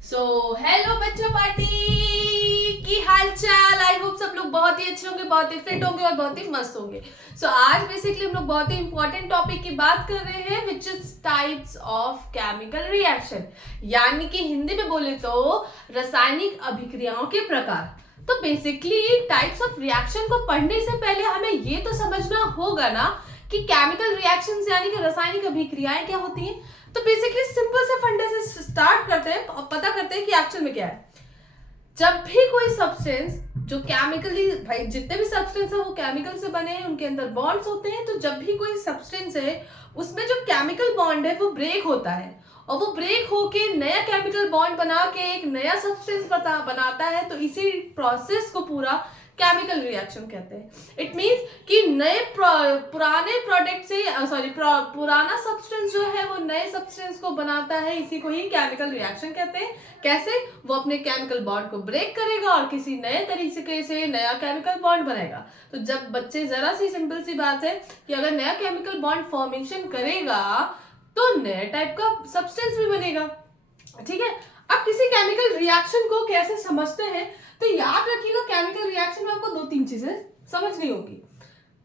Hello बच्चों party की हाल चाल। आई होप सब लोग बहुत ही अच्छे होंगे, बहुत ही फिट होंगे और बहुत ही मस्त होंगे। आज बेसिकली हम लोग बहुत ही इंपॉर्टेंट टॉपिक की बात कर रहे हैं which is types of chemical reaction, यानी कि हिंदी में बोले तो रासायनिक अभिक्रियाओं के प्रकार। तो बेसिकली टाइप्स ऑफ रिएक्शन को पढ़ने से पहले हमें ये तो समझना होगा ना कि केमिकल रिएक्शंस यानी कि रासायनिक अभिक्रियाएं क्या होती हैं। तो बेसिकली सिंपल से फंडे से स्टार्ट करते हैं और पता करते हैं कि एक्चुअल में क्या है। जब भी कोई सब्सटेंस जो केमिकली, भाई जितने भी सब्सटेंस है वो केमिकल से बने हैं, उनके अंदर बॉन्ड्स होते हैं। तो जब भी कोई सब्सटेंस है उसमें जो केमिकल बॉन्ड है वो ब्रेक होता है और वो ब्रेक होके नया केमिकल बॉन्ड बना के एक नया सब्सटेंस बनाता है। तो इसी प्रोसेस को पूरा केमिकल रिएक्शन कहते हैं। इट मींस कि पुराने प्रोडक्ट से पुराना सब्सटेंस जो है वो नए सब्सटेंस को बनाता है। इसी को ही केमिकल रिएक्शन कहते हैं। कैसे? वो अपने केमिकल बॉन्ड को ब्रेक करेगा और किसी नए तरीके से नया केमिकल बॉन्ड बनाएगा। तो जब बच्चे, जरा सी सिंपल सी बात है कि अगर नया केमिकल बॉन्ड फॉर्मेशन करेगा तो नया टाइप का सब्सटेंस भी बनेगा। ठीक है, अब किसी केमिकल रिएक्शन को कैसे समझते हैं तो याद रखिएगा, केमिकल रिएक्शन में आपको दो तीन चीजें समझनी होगी।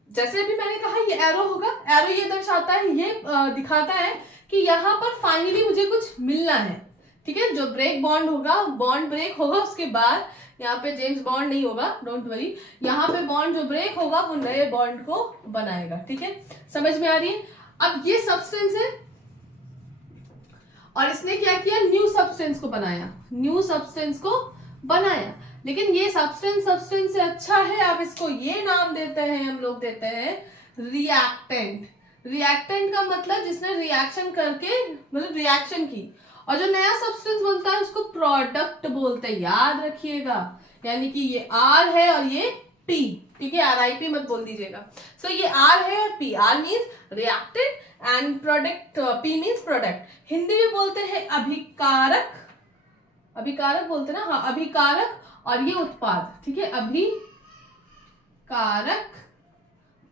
जैसे अभी मैंने कहा ये एरो होगा, एरो ये दर्शाता है, ये दिखाता है कि यहाँ पर फाइनली मुझे कुछ मिलना है। ठीक है, जो ब्रेक बॉन्ड होगा, बॉन्ड ब्रेक होगा, उसके बाद यहाँ पे जेम्स बॉन्ड नहीं होगा, डोंट वरी, यहाँ पे बॉन्ड जो ब्रेक होगा वो नए बॉन्ड को बनाएगा। ठीक है, समझ में आ रही है? अब ये सब्सटेंस है और इसने क्या किया, न्यू सब्सटेंस को बनाया, न्यू सब्सटेंस को बनाया। लेकिन ये सब्सटेंस से अच्छा है, आप इसको ये नाम देते हैं, हम लोग देते हैं रिएक्टेंट। रिएक्टेंट का मतलब जिसने रिएक्शन करके, मतलब रिएक्शन की, और जो नया सब्सटेंस बनता है उसको प्रोडक्ट बोलते हैं, याद रखिएगा। यानी कि ये आर है और ये पी, ठीक है, RIP मत बोल दीजिएगा। सो ये आर है और P, R means reactant and product, P means product. Hindi में बोलते हैं अभिकारक, अभिकारक बोलते हैं ना, हाँ अभिकारक, और ये उत्पाद। ठीक है, अभिकारक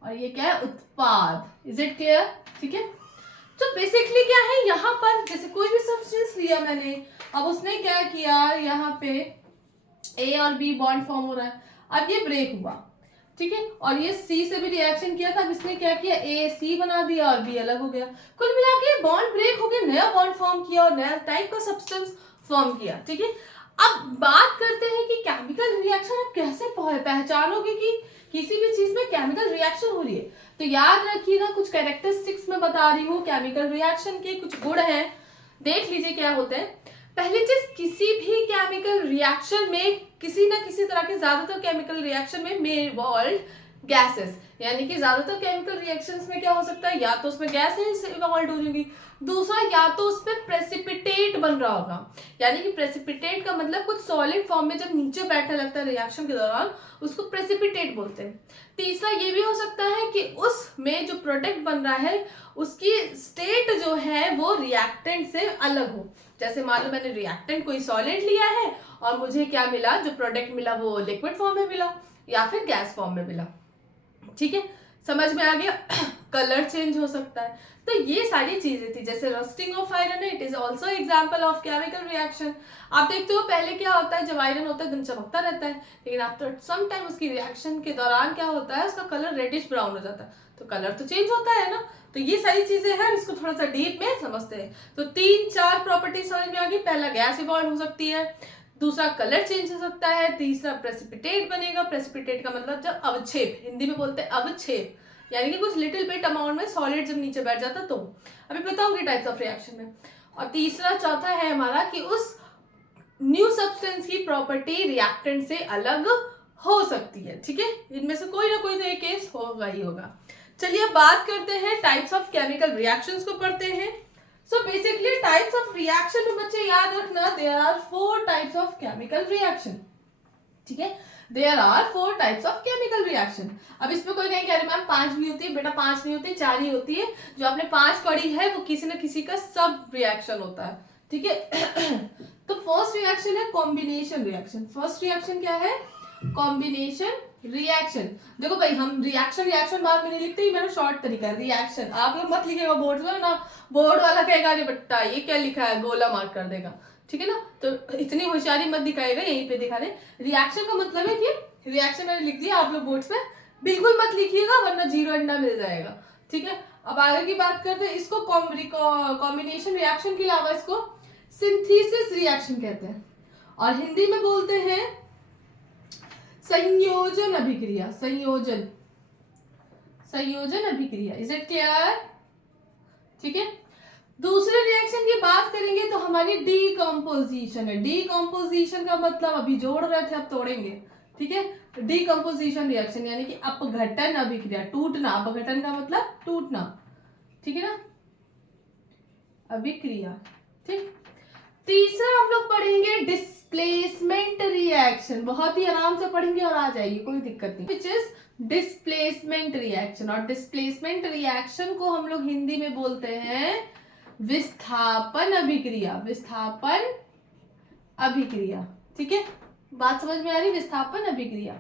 और ये क्या है, उत्पाद। Is it clear? ठीक है, तो बेसिकली क्या है, यहाँ पर जैसे कोई भी सब्सटेंस लिया मैंने, अब उसने क्या किया, यहाँ पे A और B बॉन्ड फॉर्म हो रहा है, अब ये ब्रेक हुआ, ठीक है, और ये C से भी रिएक्शन किया था, अब इसने क्या किया, A C बना दिया और B अलग हो गया। कुल मिला के बॉन्ड ब्रेक हो गया, नया बॉन्ड फॉर्म किया और नया टाइप का सब्सटेंस फॉर्म किया। ठीक है, अब बात करते हैं कि केमिकल रिएक्शन आप कैसे पहचानोगे कि किसी भी चीज में केमिकल रिएक्शन हो रही है। तो याद रखिएगा, कुछ कैरेक्टरिस्टिक्स में बता रही हूँ, केमिकल रिएक्शन के कुछ गुण हैं, देख लीजिए क्या होते हैं। पहली चीज, किसी भी केमिकल रिएक्शन में, किसी ना किसी तरह के, ज्यादातर केमिकल रिएक्शन में इन्वॉल्व गैसेस, यानी कि ज्यादातर केमिकल रिएक्शंस में क्या हो सकता है, या तो उसमें गैसेस इन्वॉल्व हो रही होगी, दूसरा या तो उसमें प्रेसिपिटेट बन रहा होगा। यानी कि प्रेसिपिटेट का मतलब कुछ सॉलिड फॉर्म में जब नीचे बैठने लगता है रिएक्शन के दौरान, उसको प्रेसिपिटेट बोलते हैं। तीसरा ये भी हो सकता है कि उसमें जो प्रोडक्ट बन रहा है उसकी स्टेट जो है वो रिएक्टेंट से अलग हो। जैसे मान लो मैंने रिएक्टेंट कोई सॉलिड लिया है और मुझे क्या मिला, जो प्रोडक्ट मिला वो लिक्विड फॉर्म में मिला या फिर गैस फॉर्म में मिला। ठीक है, समझ में आ गया? कलर चेंज हो सकता है। तो ये सारी चीजें थी, जैसे रस्टिंग ऑफ आयरन है, it is also example of chemical reaction. आप देखते हो पहले क्या होता है, जब आयरन होता है एकदम चमकता रहता है, लेकिन आफ्टर सम टाइम उसकी रिएक्शन के दौरान क्या होता है, उसका कलर रेडिश ब्राउन हो जाता है, तो कलर तो चेंज होता है ना। तो ये सारी चीजें हैं, इसको थोड़ा सा डीप में समझते हैं। तो 3-4 प्रॉपर्टी समझ में आ गई। पहला, गैस इवॉल्व हो सकती है, दूसरा कलर चेंज हो सकता है, तीसरा प्रेसिपिटेट बनेगा। प्रेसिपिटेट का मतलब जब अवक्षेप, हिंदी में बोलते हैं अवक्षेप, यानी कि कुछ लिटिल बिट अमाउंट में सॉलिड जब नीचे बैठ जाता तो। अभी बताऊंगी टाइप्स ऑफ रिएक्शन में। और तीसरा, चौथा है हमारा कि उस न्यू सब्सटेंस की प्रॉपर्टी रिएक्टेंट से अलग हो सकती है। ठीक है, इनमें से कोई ना कोई तो एक केस होगा ही होगा। चलिए अब बात करते हैं टाइप्स ऑफ केमिकल रिएक्शंस को पढ़ते हैं। So basically types of reaction में बच्चे याद रखना, there are 4 types of chemical reaction. ठीक है, there are 4 types of chemical reaction. अब इसमें कोई नहीं कह रहे मैम 5 भी होती है, बेटा 5 नहीं होती, 4 ही होती है। जो आपने 5 पढ़ी है वो किसी न किसी का सब रिएक्शन होता है। ठीक है, तो फर्स्ट रिएक्शन है कॉम्बिनेशन रिएक्शन। फर्स्ट रिएक्शन क्या है, कॉम्बिनेशन रिएक्शन। देखो भाई, हम रिएक्शन बाद में नहीं लिखते, मेरा शॉर्ट तरीका है रिएक्शन। आप लोग मत लिखिएगा बोर्ड में ना, बोर्ड वाला कहेगा अरे बेटा ये क्या लिखा है, गोला मार्क कर देगा। ठीक है ना। तो इतनी होशियारी मत दिखाएगा, यहीं पे दिखा रहे। रिएक्शन का मतलब है कि रिएक्शन मैंने लिख दिया, आप लोग बोर्ड्स में बिल्कुल मत लिखिएगा वरना 0 अंडा मिल जाएगा, ठीक है। अब आगे की बात करते हैं, इसको कॉम्बिनेशन रिएक्शन के अलावा इसको सिंथेसिस रिएक्शन कहते हैं, और हिंदी में बोलते हैं संयोजन अभिक्रिया। संयोजन अभिक्रिया, इज इट क्लियर? ठीक है। दूसरे रिएक्शन की बात करेंगे तो हमारी डीकंपोजिशन है। डीकंपोजिशन का मतलब अभी जोड़ रहे थे, अब तोड़ेंगे, ठीक है। डीकंपोजिशन रिएक्शन यानी कि अपघटन अभिक्रिया, टूटना। अपघटन का मतलब टूटना, ठीक है ना, अभिक्रिया, ठीक। तीसरा हम लोग पढ़ेंगे डिस्प्लेसमेंट रिएक्शन, बहुत ही आराम से पढ़ेंगे और आ जाएगी, कोई दिक्कत नहीं। विच इज डिस्प्लेसमेंट रिएक्शन, और डिस्प्लेसमेंट रिएक्शन को हम लोग हिंदी में बोलते हैं विस्थापन अभिक्रिया। विस्थापन अभिक्रिया, ठीक है, बात समझ में आ रही? विस्थापन अभिक्रिया।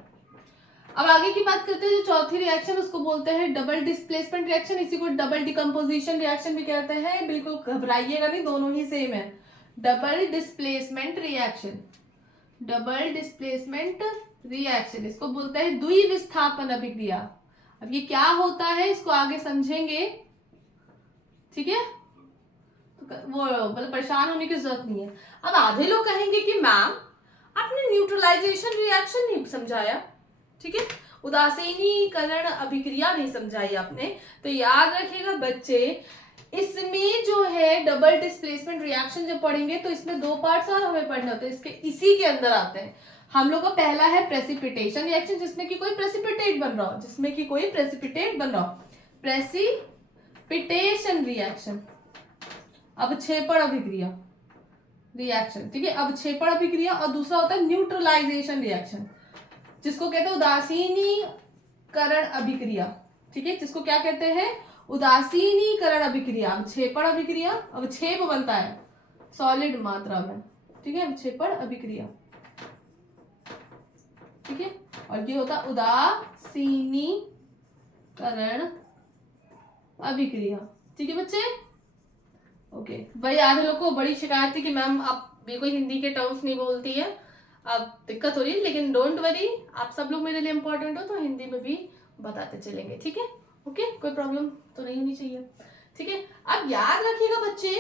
अब आगे की बात करते हैं, जो चौथी रिएक्शन उसको बोलते हैं डबल डिस्प्लेसमेंट रिएक्शन, इसी को डबल डिकम्पोजिशन रिएक्शन भी कहते हैं। बिल्कुल घबराइएगा नहीं, दोनों ही सेम है। Double displacement reaction, double displacement reaction, इसको बोलते हैं द्विविस्थापन अभिक्रिया। अब ये क्या होता है इसको आगे समझेंगे, ठीक है, तो वो मतलब परेशान होने की जरूरत नहीं है। अब आधे लोग कहेंगे कि मैम आपने न्यूट्रलाइजेशन रिएक्शन नहीं समझाया, ठीक है, उदासीनीकरण अभिक्रिया नहीं समझाई आपने। तो याद रखिएगा बच्चे, इसमें जो है डबल डिस्प्लेसमेंट रिएक्शन जब पढ़ेंगे तो इसमें 2 पार्ट्स और हमें पढ़ने होते हैं, इसके इसी के अंदर आते हैं। हम लोग का पहला है प्रेसिपिटेशन रिएक्शन, जिसमें कि कोई प्रेसिपिटेट बन रहा हो, जिसमें कि कोई प्रेसिपिटेट बन रहा हो, प्रेसिपिटेशन रिएक्शन, अवक्षेपण अभिक्रिया रिएक्शन, ठीक है, अवक्षेपण अभिक्रिया। और दूसरा होता है न्यूट्रलाइजेशन रिएक्शन, जिसको कहते हैं उदासीनीकरण अभिक्रिया, ठीक है, जिसको क्या कहते हैं? उदासीनीकरण अभिक्रिया। अवक्षेपण अभिक्रिया, अवक्षेप बनता है सॉलिड मात्रा में, ठीक है, अवक्षेपण अभिक्रिया, ठीक है, और ये होता उदासीनीकरण अभिक्रिया, ठीक है बच्चे। ओके भाई, आधे लोग को बड़ी शिकायत थी कि मैम आप बिल्कुल हिंदी के टर्म्स नहीं बोलती है, अब दिक्कत हो रही है, लेकिन डोंट वरी, आप सब लोग मेरे लिए इंपॉर्टेंट हो तो हिंदी में भी बताते चलेंगे, ठीक है। ओके, कोई प्रॉब्लम तो नहीं होनी चाहिए, ठीक है। अब याद रखिएगा बच्चे,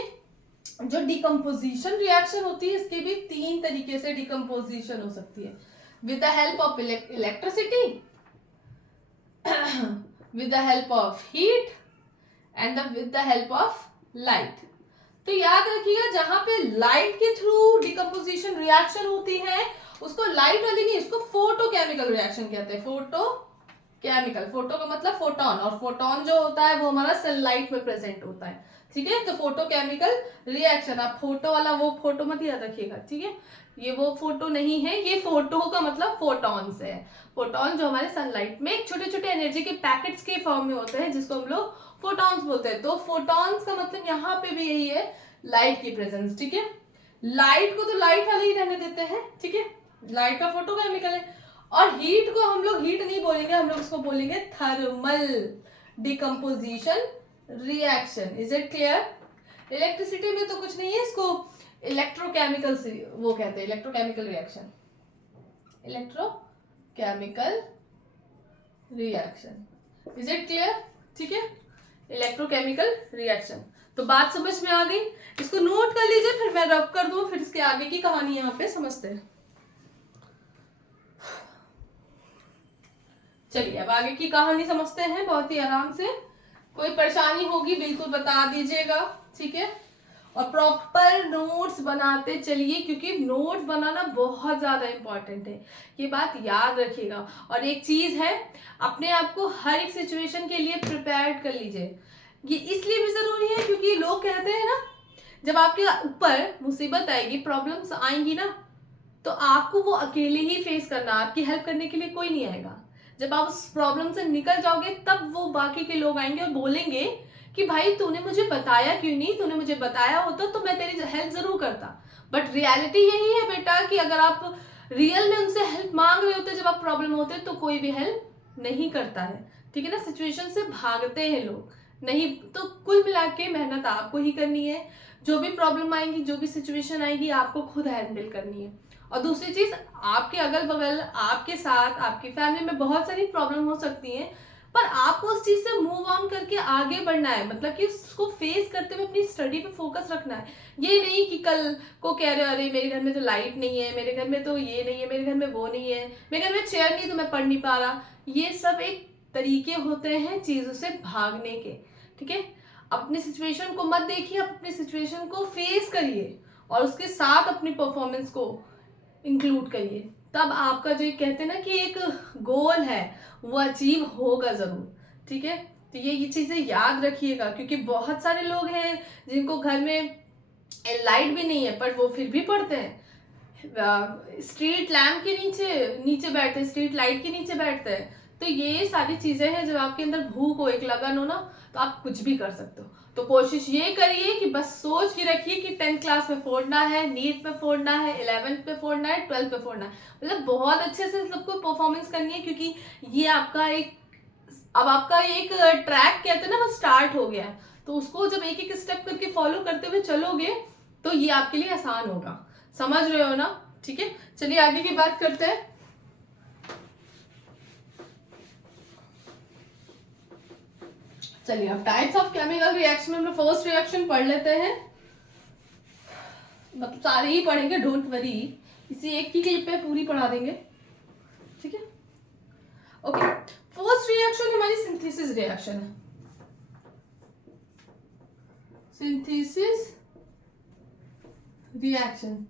जो डिकम्पोजिशन रिएक्शन होती है इसके भी 3 तरीके से डिकम्पोजिशन हो सकती है। With the help of electricity, with the help of heat, and with the help of light. तो याद रखिएगा, जहां पे लाइट के थ्रू डिकम्पोजिशन रिएक्शन होती है उसको लाइट वाली नहीं, इसको फोटोकेमिकल रिएक्शन कहते हैं। फोटोकेमिकल, फोटो का मतलब फोटोन, और फोटोन जो होता है वो हमारा सनलाइट में प्रेजेंट होता है, ठीक है। तो फोटोकेमिकल रिएक्शन, आप फोटो वाला वो फोटो मत याद रखिएगा, ठीक है, ये वो फोटो नहीं है, ये फोटो का मतलब फोटोन से है। फोटोन जो हमारे सनलाइट में छोटे छोटे एनर्जी के पैकेट्स के फॉर्म में होते हैं, जिसको हम लोग फोटॉन्स बोलते हैं। तो फोटॉन्स का मतलब यहाँ पे भी यही है, लाइट की प्रेजेंस, ठीक है। लाइट को तो लाइट वाले ही रहने देते हैं, ठीक है, लाइट का फोटोकेमिकल है। और हीट को हम लोग हीट नहीं बोलेंगे, हम लोग उसको बोलेंगे thermal decomposition reaction. Is it clear? Electricity में तो कुछ नहीं है, इसको इलेक्ट्रोकेमिकल वो कहते हैं, electrochemical reaction, electrochemical reaction. Is it clear? ठीक है, इलेक्ट्रोकेमिकल रिएक्शन। तो बात समझ में आ गई, इसको नोट कर लीजिए, फिर मैं रब कर दूं, फिर इसके आगे की कहानी यहाँ पे समझते हैं। चलिए अब आगे की कहानी समझते हैं बहुत ही आराम से। कोई परेशानी होगी बिल्कुल बता दीजिएगा, ठीक है। और प्रॉपर नोट्स बनाते चलिए, क्योंकि नोट्स बनाना बहुत ज्यादा इंपॉर्टेंट है, ये बात याद रखिएगा। और एक चीज है, अपने आप को हर एक सिचुएशन के लिए प्रिपेयर्ड कर लीजिए। ये इसलिए भी जरूरी है क्योंकि लोग कहते हैं ना, जब आपके ऊपर मुसीबत आएगी, प्रॉब्लम्स आएंगी ना, तो आपको वो अकेले ही फेस करना, आपकी हेल्प करने के लिए कोई नहीं आएगा। जब आप उस प्रॉब्लम से निकल जाओगे तब वो बाकी के लोग आएंगे और बोलेंगे कि भाई तूने मुझे बताया क्यों नहीं, तूने मुझे बताया होता तो मैं तेरी हेल्प जरूर करता। बट रियलिटी यही है बेटा कि अगर आप रियल में उनसे हेल्प मांग रहे होते जब आप प्रॉब्लम होते तो कोई भी हेल्प नहीं करता है, ठीक है ना। सिचुएशन से भागते हैं लोग, नहीं तो कुल मिला के मेहनत आपको ही करनी है, जो भी प्रॉब्लम आएंगी, जो भी सिचुएशन आएगी, आपको खुद हैंडल करनी है। और दूसरी चीज, आपके अगल बगल, आपके साथ, आपकी फैमिली में बहुत सारी प्रॉब्लम हो सकती हैं, पर आपको उस चीज से मूव ऑन करके आगे बढ़ना है। मतलब कि उसको फेस करते हुए अपनी स्टडी पे फोकस रखना है। ये नहीं कि कल को कह रहे हो अरे मेरे घर में तो लाइट नहीं है, मेरे घर में तो ये नहीं है, मेरे घर में वो नहीं है, मेरे घर में चेयर नहीं तो मैं पढ़ नहीं पा रहा। ये सब एक तरीके होते हैं चीजों से भागने के, ठीक है। अपनी सिचुएशन को मत देखिए, अपनी सिचुएशन को फेस करिए और उसके साथ अपनी परफॉर्मेंस को इंक्लूड करिए। तब आपका जो कहते हैं ना कि एक गोल है वो अचीव होगा जरूर, ठीक है। तो ये चीजें याद रखिएगा, क्योंकि बहुत सारे लोग हैं जिनको घर में लाइट भी नहीं है पर वो फिर भी पढ़ते हैं, स्ट्रीट लैम्प के नीचे बैठते हैं, स्ट्रीट लाइट के नीचे बैठते हैं। तो ये सारी चीजें हैं, जब आपके अंदर भूख हो, एक लगन हो ना, तो आप कुछ भी कर सकते हो। तो कोशिश ये करिए कि बस सोच के रखिए कि 10th क्लास में फोड़ना है, नीट में फोड़ना है, 11th में फोड़ना है, 12th में फोड़ना है। मतलब बहुत अच्छे से सबको परफॉर्मेंस करनी है, क्योंकि ये आपका आपका एक ट्रैक कहते हैं ना, वो स्टार्ट हो गया है। तो उसको जब एक एक स्टेप करके फॉलो करते हुए चलोगे तो ये आपके लिए आसान होगा। समझ रहे हो ना? ठीक है, चलिए आगे की बात करते हैं। चलिए अब टाइप्स ऑफ केमिकल रिएक्शन में फर्स्ट रिएक्शन पढ़ लेते हैं। मतलब सारे ही पढ़ेंगे, डोंट वरी, इसी एक की क्लिप पे पूरी पढ़ा देंगे, ठीक है। ओके, फर्स्ट रिएक्शन हमारी सिंथेसिस रिएक्शन है। सिंथेसिस रिएक्शन,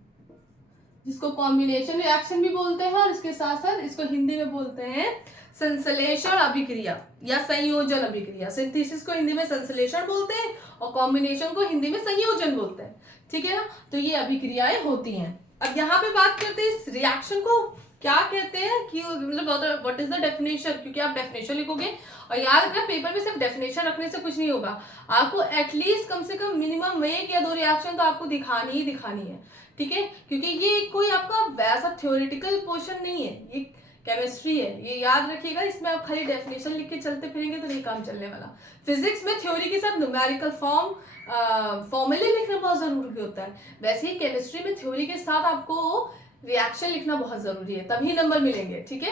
जिसको कॉम्बिनेशन रिएक्शन भी बोलते हैं, और इसके साथ साथ इसको हिंदी में बोलते हैं संश्लेषण अभिक्रिया या संयोजन अभिक्रिया। सिंथेसिस को हिंदी में संश्लेषण बोलते हैं और कॉम्बिनेशन को हिंदी में संयोजन बोलते हैं, ठीक है ना। तो ये अभिक्रियाएं होती हैं। अब यहाँ पे बात करते हैं इस रिएक्शन को क्या कहते हैं, कि मतलब व्हाट इज द डेफिनेशन, क्योंकि आप डेफिनेशन लिखोगे और याद रखना पेपर में सिर्फ डेफिनेशन रखने से कुछ नहीं होगा, आपको एटलीस्ट कम से कम मिनिमम 1 या 2 रिएक्शन तो आपको दिखानी ही दिखानी है, ठीक है। क्योंकि ये कोई आपका वैसा थ्योरेटिकल पोर्शन नहीं है, ये केमिस्ट्री है, ये याद रखिएगा। इसमें आप खाली डेफिनेशन लिख के चलते फिरेंगे तो नहीं काम चलने वाला। फिजिक्स में थ्योरी के साथ न्यूमेरिकल फॉर्मूले लिखना बहुत जरूरी होता है, वैसे ही केमिस्ट्री में थ्योरी के साथ आपको रिएक्शन लिखना बहुत जरूरी है, तभी नंबर मिलेंगे, ठीक है।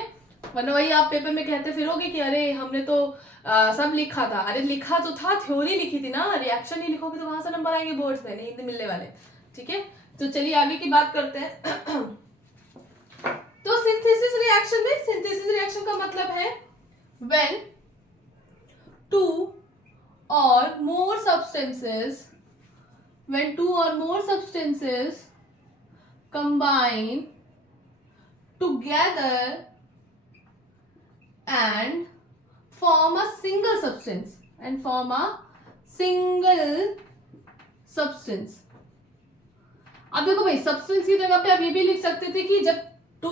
वरना वही आप पेपर में कहते फिरोगे कि अरे हमने तो सब लिखा था। अरे लिखा तो था, थ्योरी लिखी थी ना, रिएक्शन ही लिखोगे तो वहां से नंबर आएंगे बोर्ड्स में, नहीं मिलने वाले, ठीक है। तो चलिए आगे की बात करते हैं। तो सिंथेसिस रिएक्शन में, सिंथेसिस रिएक्शन का मतलब है when 2 or more substances combine together and form a single substance अब देखो भाई, सब्सटेंस की जगह पे आप ये भी लिख सकते थे कि जब 2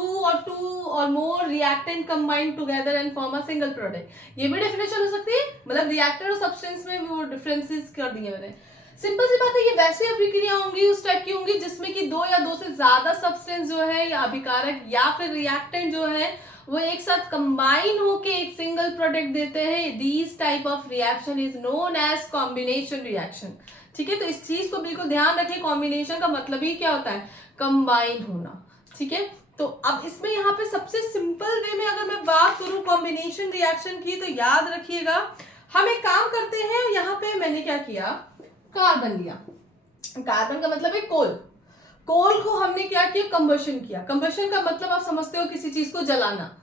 or more reactant combine together and form a single product, ये भी डेफिनेशन हो सकती है। मतलब रिएक्टर और सब्सटेंस में वो डिफरेंसेस कर दिए मैंने। सिंपल सी बात है, ये वैसे अभिक्रिया होंगी, उस टाइप की होंगी जिसमें कि 2 या 2 से ज्यादा सब्सटेंस जो है या अभिकारक या फिर रिएक्टेंट जो है वो एक साथ कंबाइन होके एक सिंगल प्रोडक्ट देते हैं। This type of reaction is known as combination reaction, ठीक है। तो इस चीज को बिल्कुल ध्यान रखिए, कॉम्बिनेशन का मतलब ही क्या होता है, कंबाइन होना, ठीक है। तो अब इसमें यहाँ पे सबसे सिंपल वे में अगर मैं बात करूं कॉम्बिनेशन रिएक्शन की, तो याद रखिएगा हम एक काम करते हैं। यहाँ पे मैंने क्या किया, कार्बन लिया, कार्बन का मतलब है कोल को हमने क्या किया, कंबशन किया। कंबशन का मतलब आप समझते हो किसी चीज को जलाना।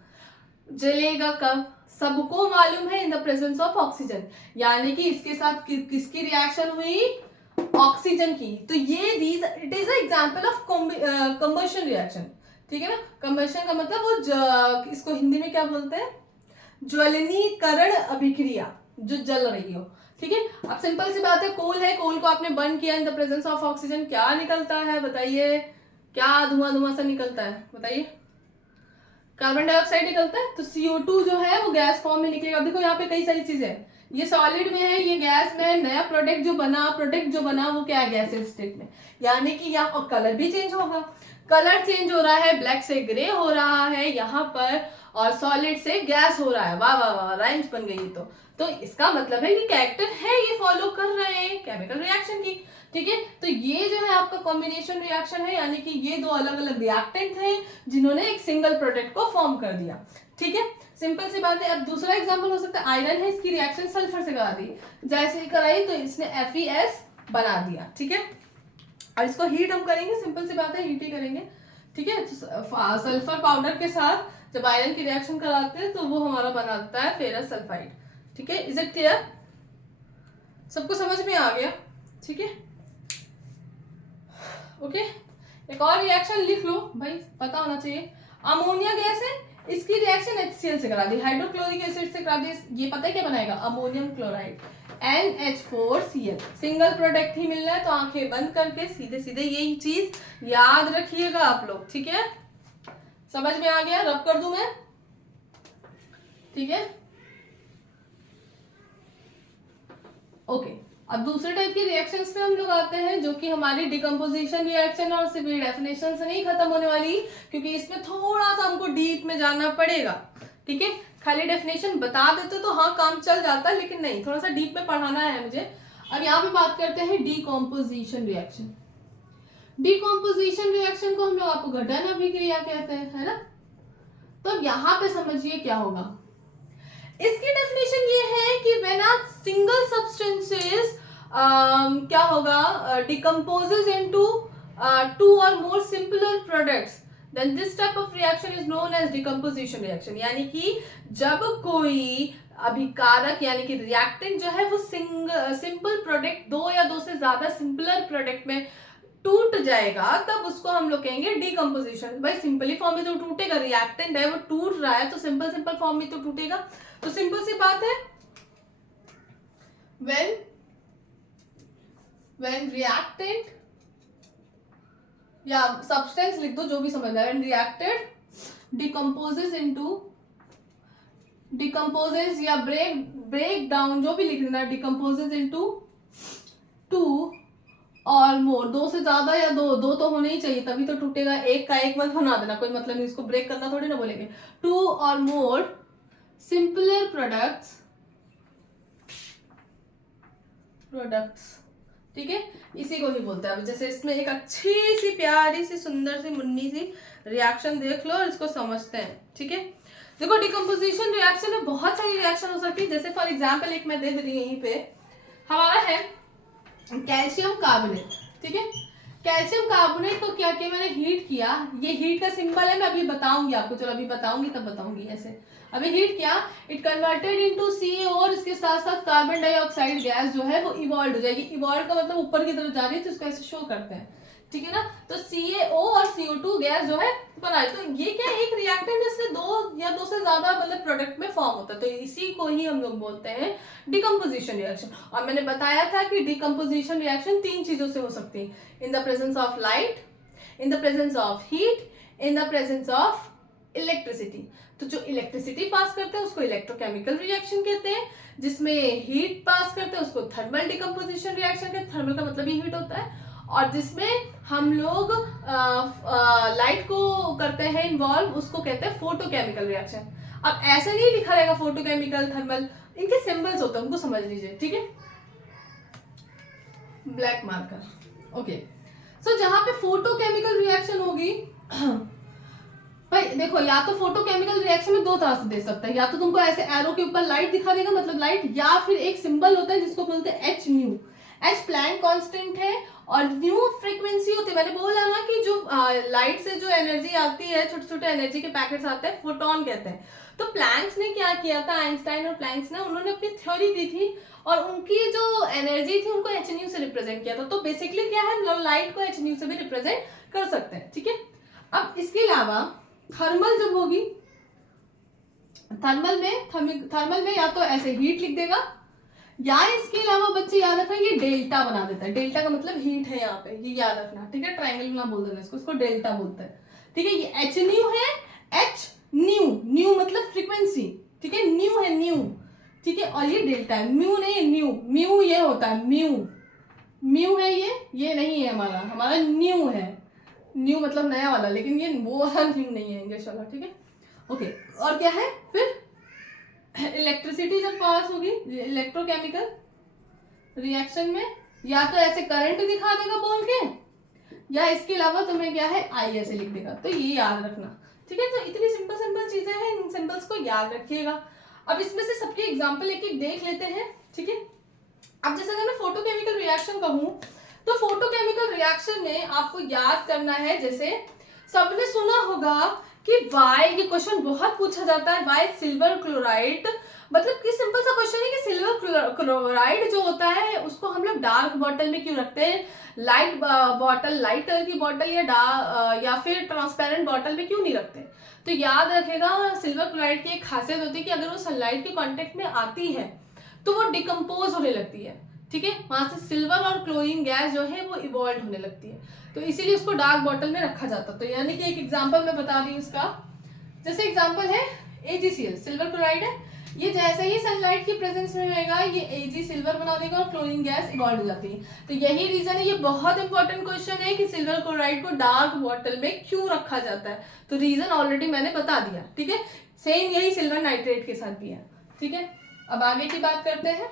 जलेगा कब, सबको मालूम है, इन द प्रेजेंस ऑफ ऑक्सीजन, यानी कि इसके साथ किसकी रिएक्शन हुई, ऑक्सीजन की। तो ये it is example of combustion reaction, ठीक है ना। कंबशन का मतलब वो इसको हिंदी में क्या बोलते हैं, ज्वलनीकरण अभिक्रिया, जो जल रही हो, ठीक है। अब सिंपल सी बात है, कोल है, कोल को आपने बर्न किया, इन द प्रेजेंस ऑफ ऑक्सीजन क्या निकलता है बताइए, क्या धुआं सा निकलता है बताइए, कार्बन डाइऑक्साइड निकलता है। तो CO2 जो है वो गैस फॉर्म में निकलेगा। अब देखो यहाँ पे कई सारी चीजें हैं, ये सॉलिड में है, ये गैस में है, नया प्रोडक्ट जो बना वो क्या है, गैसियस स्टेट में, यानी कि यहाँ कलर भी चेंज होगा, कलर चेंज हो रहा है, ब्लैक से ग्रे हो रहा है यहाँ पर, और सॉलिड से गैस हो रहा है। वाह वाह वाह, राइम्स बन गई। तो इसका मतलब है ये कैरेक्टर है, ये फॉलो कर रहे हैं केमिकल रिएक्शन की, ठीक है। तो ये जो है आपका कॉम्बिनेशन रिएक्शन है, यानी कि ये दो अलग अलग रिएक्टेंट हैं जिन्होंने एक सिंगल प्रोडक्ट को फॉर्म कर दिया, ठीक है। सिंपल सी बात है। अब दूसरा एग्जांपल हो सकता है आयरन है, इसकी रिएक्शन सल्फर से करा दी, जैसे ही कराई तो इसने FeS बना दिया, ठीक है। और इसको हीट हम करेंगे, सिंपल सी बात है, हीट ही करेंगे, ठीक है। सल्फर पाउडर के साथ जब आयरन की रिएक्शन कराते हैं तो वो हमारा बना देता है फेरस सल्फाइड, ठीक है। Is it clear? सबको समझ में आ गया, ठीक है। ओके, एक और रिएक्शन लिख लो भाई, पता होना चाहिए। अमोनिया गैस है, इसकी रिएक्शन HCl से करा दी, हाइड्रोक्लोरिक एसिड से करा दी, ये पता है क्या बनाएगा? Ammonium chloride NH4Cl, single product ही मिल रहा है, तो आंखें बंद करके सीधे सीधे यही चीज याद रखिएगा आप लोग, ठीक है। समझ में आ गया? रब कर दूं मैं, ठीक है। ओके, अब दूसरे टाइप की रिएक्शंस पे हम लोग आते हैं, जो कि हमारी डिकम्पोजिशन रिएक्शन, और सिर्फ डेफिनेशन से नहीं खत्म होने वाली, क्योंकि इसमें थोड़ा सा हमको डीप में जाना पड़ेगा, ठीक है। खाली डेफिनेशन बता देते तो हाँ काम चल जाता, लेकिन नहीं, थोड़ा सा डीप में पढ़ाना है मुझे। अब यहाँ पे बात करते हैं डिकम्पोजिशन रिएक्शन। डिकम्पोजिशन रिएक्शन को हम लोग आपको घटन अभिक्रिया कहते हैं, है ना। तो अब यहाँ पे समझिए क्या होगा। इसकी डेफिनेशन ये है कि व्हेन अ सिंगल सब्सटेंसेस क्या होगा, डिकम्पोजेस इनटू टू और more simpler products, then this type of reaction is known as decomposition reaction. यानी कि जब कोई अभिकारक यानी कि रिएक्टेंट जो है वो सिंपल प्रोडक्ट, दो या दो से ज्यादा सिंपलर प्रोडक्ट में टूट जाएगा, तब उसको हम लोग कहेंगे डिकम्पोजिशन। भाई सिंपली फॉर्म में तो टूटेगा, रिएक्टेंट है वो टूट रहा है तो सिंपल फॉर्म में तो टूटेगा। तो सिंपल सी बात है, when reactant या सब्सटेंस लिख दो जो भी समझना है, when reacted decomposes या break down, जो भी लिखना है, decomposes into टू और मोर, दो से ज्यादा या दो तो होने ही चाहिए तभी तो टूटेगा, एक का एक मत बना देना, कोई मतलब नहीं, इसको ब्रेक करना थोड़ी ना बोलेंगे। टू और मोर सिंपलर प्रोडक्ट्स, ठीक है, इसी को ही बोलते हैं। अब जैसे इसमें एक अच्छी सी प्यारी सी सुंदर सी मुन्नी सी रिएक्शन देख लो और इसको समझते हैं, ठीक है। देखो डिकम्पोजिशन रिएक्शन में बहुत सारी रिएक्शन हो सकती है, जैसे फॉर एग्जांपल एक मैं दे रही हूँ यहीं पे, हमारा है कैल्शियम कार्बोनेट, ठीक है। कैल्शियम कार्बोनेट को क्या किया मैंने, हीट किया, ये हीट का सिंबल है, मैं अभी बताऊंगी आपको, चलो अभी बताऊंगी तब बताऊंगी, ऐसे अभी हीट किया, इट कन्वर्टेड इनटू CaO, और इसके साथ साथ कार्बन डाइऑक्साइड गैस जो है वो इवॉल्व हो जाएगी। इवॉल्व का मतलब ऊपर की तरफ जा रही है, तो इसको ऐसे शो करते हैं, ठीक है ना। तो CaO और CO2 गैस जो है बनाए, तो ये क्या एक रिएक्टेंट जिससे दो या दो से ज्यादा मतलब प्रोडक्ट में फॉर्म होता है, तो इसी को ही हम लोग बोलते हैं डिकम्पोजिशन रिएक्शन। और मैंने बताया था कि डिकम्पोजिशन रिएक्शन तीन चीजों से हो सकती है, इन the presence of light, in the presence of heat, in the presence of electricity. तो जो इलेक्ट्रिसिटी पास करते हैं उसको इलेक्ट्रोकेमिकल रिएक्शन कहते हैं, जिसमें हीट पास करते हैं उसको थर्मल डिकम्पोजिशन रिएक्शन कहते हैं, थर्मल का मतलब ही हीट होता है, और जिसमें हम लोग लाइट को करते हैं इन्वॉल्व, उसको कहते हैं फोटोकेमिकल रिएक्शन। अब ऐसे नहीं लिखा रहेगा फोटोकेमिकल थर्मल, इनके सिंबल्स होते हैं, उनको समझ लीजिए, ठीक है। Black marker, okay. सो जहां पे फोटोकेमिकल रिएक्शन होगी, भाई देखो, या तो फोटोकेमिकल रिएक्शन में दो तरह से दे सकता है, या तो तुमको ऐसे एरो के ऊपर लाइट दिखा देगा मतलब लाइट, या फिर एक सिंबल होता है जिसको बोलते हैं H nu. H Planck constant है और न्यू फ्रीक्वेंसी होती है। मैंने बोला ना कि जो लाइट से जो एनर्जी आती है, छोटे छोटे एनर्जी के पैकेट्स आते हैं, फोटोन कहते हैं। तो प्लैंक्स ने क्या किया था, आइंस्टाइन और प्लैंक्स ने, उन्होंने अपनी थ्योरी दी थी और उनकी जो एनर्जी थी उनको H न्यू से रिप्रेजेंट किया था। तो बेसिकली क्या है, लाइट को H न्यू से भी रिप्रेजेंट कर सकते हैं, ठीक है। अब इसके अलावा थर्मल जब होगी, थर्मल में या तो ऐसे हीट लिख देगा, या इसके अलावा बच्चे याद रखना ये डेल्टा बना देता है। डेल्टा का मतलब हीट है यहाँ पे, ये याद रखना, ठीक है। ट्रायंगल ना बोल देना इसको डेल्टा बोलते हैं, ठीक है। ये H न्यू है, H न्यू मतलब फ्रीक्वेंसी, ठीक है, न्यू है न्यू, ठीक है, और ये डेल्टा है, म्यू नहीं न्यू, म्यू ये होता है, म्यू है ये नहीं है, हमारा न्यू है, न्यू मतलब नया वाला, लेकिन ये वो वाला न्यू नहीं है, इंग्लिश वाला, ठीक है, ओके। और क्या है फिर इलेक्ट्रिसिटी जब पास होगी इलेक्ट्रोकेमिकल रिएक्शन में, या तो ऐसे करंट दिखा देगा बोल के, या इसके अलावा तुम्हें क्या है आई ऐसे लिख देगा। तो ये याद रखना, ठीक है। तो इतनी सिंपल सिंपल चीजें हैं, इन सिंबल्स को याद रखिएगा। अब इसमें से सबके एग्जाम्पल एक एक देख लेते हैं, ठीक है। अब जैसे अगर मैं फोटोकेमिकल रिएक्शन कहूँ, तो फोटोकेमिकल रिएक्शन में आपको याद करना है, जैसे सबने सुना होगा कि वाई, ये क्वेश्चन बहुत पूछा जाता है, वाई सिल्वर क्लोराइड, मतलब कि सिंपल सा क्वेश्चन है कि सिल्वर क्लोराइड जो होता है उसको हम लोग डार्क बॉटल में क्यों रखते हैं, लाइट बॉटल, लाइट कलर की बॉटल या फिर ट्रांसपेरेंट बॉटल में क्यों नहीं रखते। तो याद रखेगा, सिल्वर क्लोराइड की एक खासियत होती है कि अगर वो सनलाइट के कांटेक्ट में आती है तो वो डिकम्पोज होने लगती है, ठीक है। वहां से सिल्वर और क्लोरीन गैस जो है वो इवॉल्व होने लगती है, तो इसीलिए उसको डार्क बॉटल में रखा जाता है। तो यानी कि एक एग्जांपल मैं बता दी उसका, जैसे एग्जांपल है AgCl, सिल्वर क्लोराइड है, ये जैसे ही सनलाइट की प्रेजेंस में रहेगा ये Ag सिल्वर बना देगा और क्लोरीन गैस इवॉल्व हो जाती है। तो यही रीजन है, ये बहुत इंपॉर्टेंट क्वेश्चन है कि सिल्वर क्लोराइड को डार्क बॉटल में क्यों रखा जाता है। तो रीजन ऑलरेडी मैंने बता दिया, ठीक है। सेम यही सिल्वर नाइट्रेट के साथ भी है, ठीक है। अब आगे की बात करते हैं,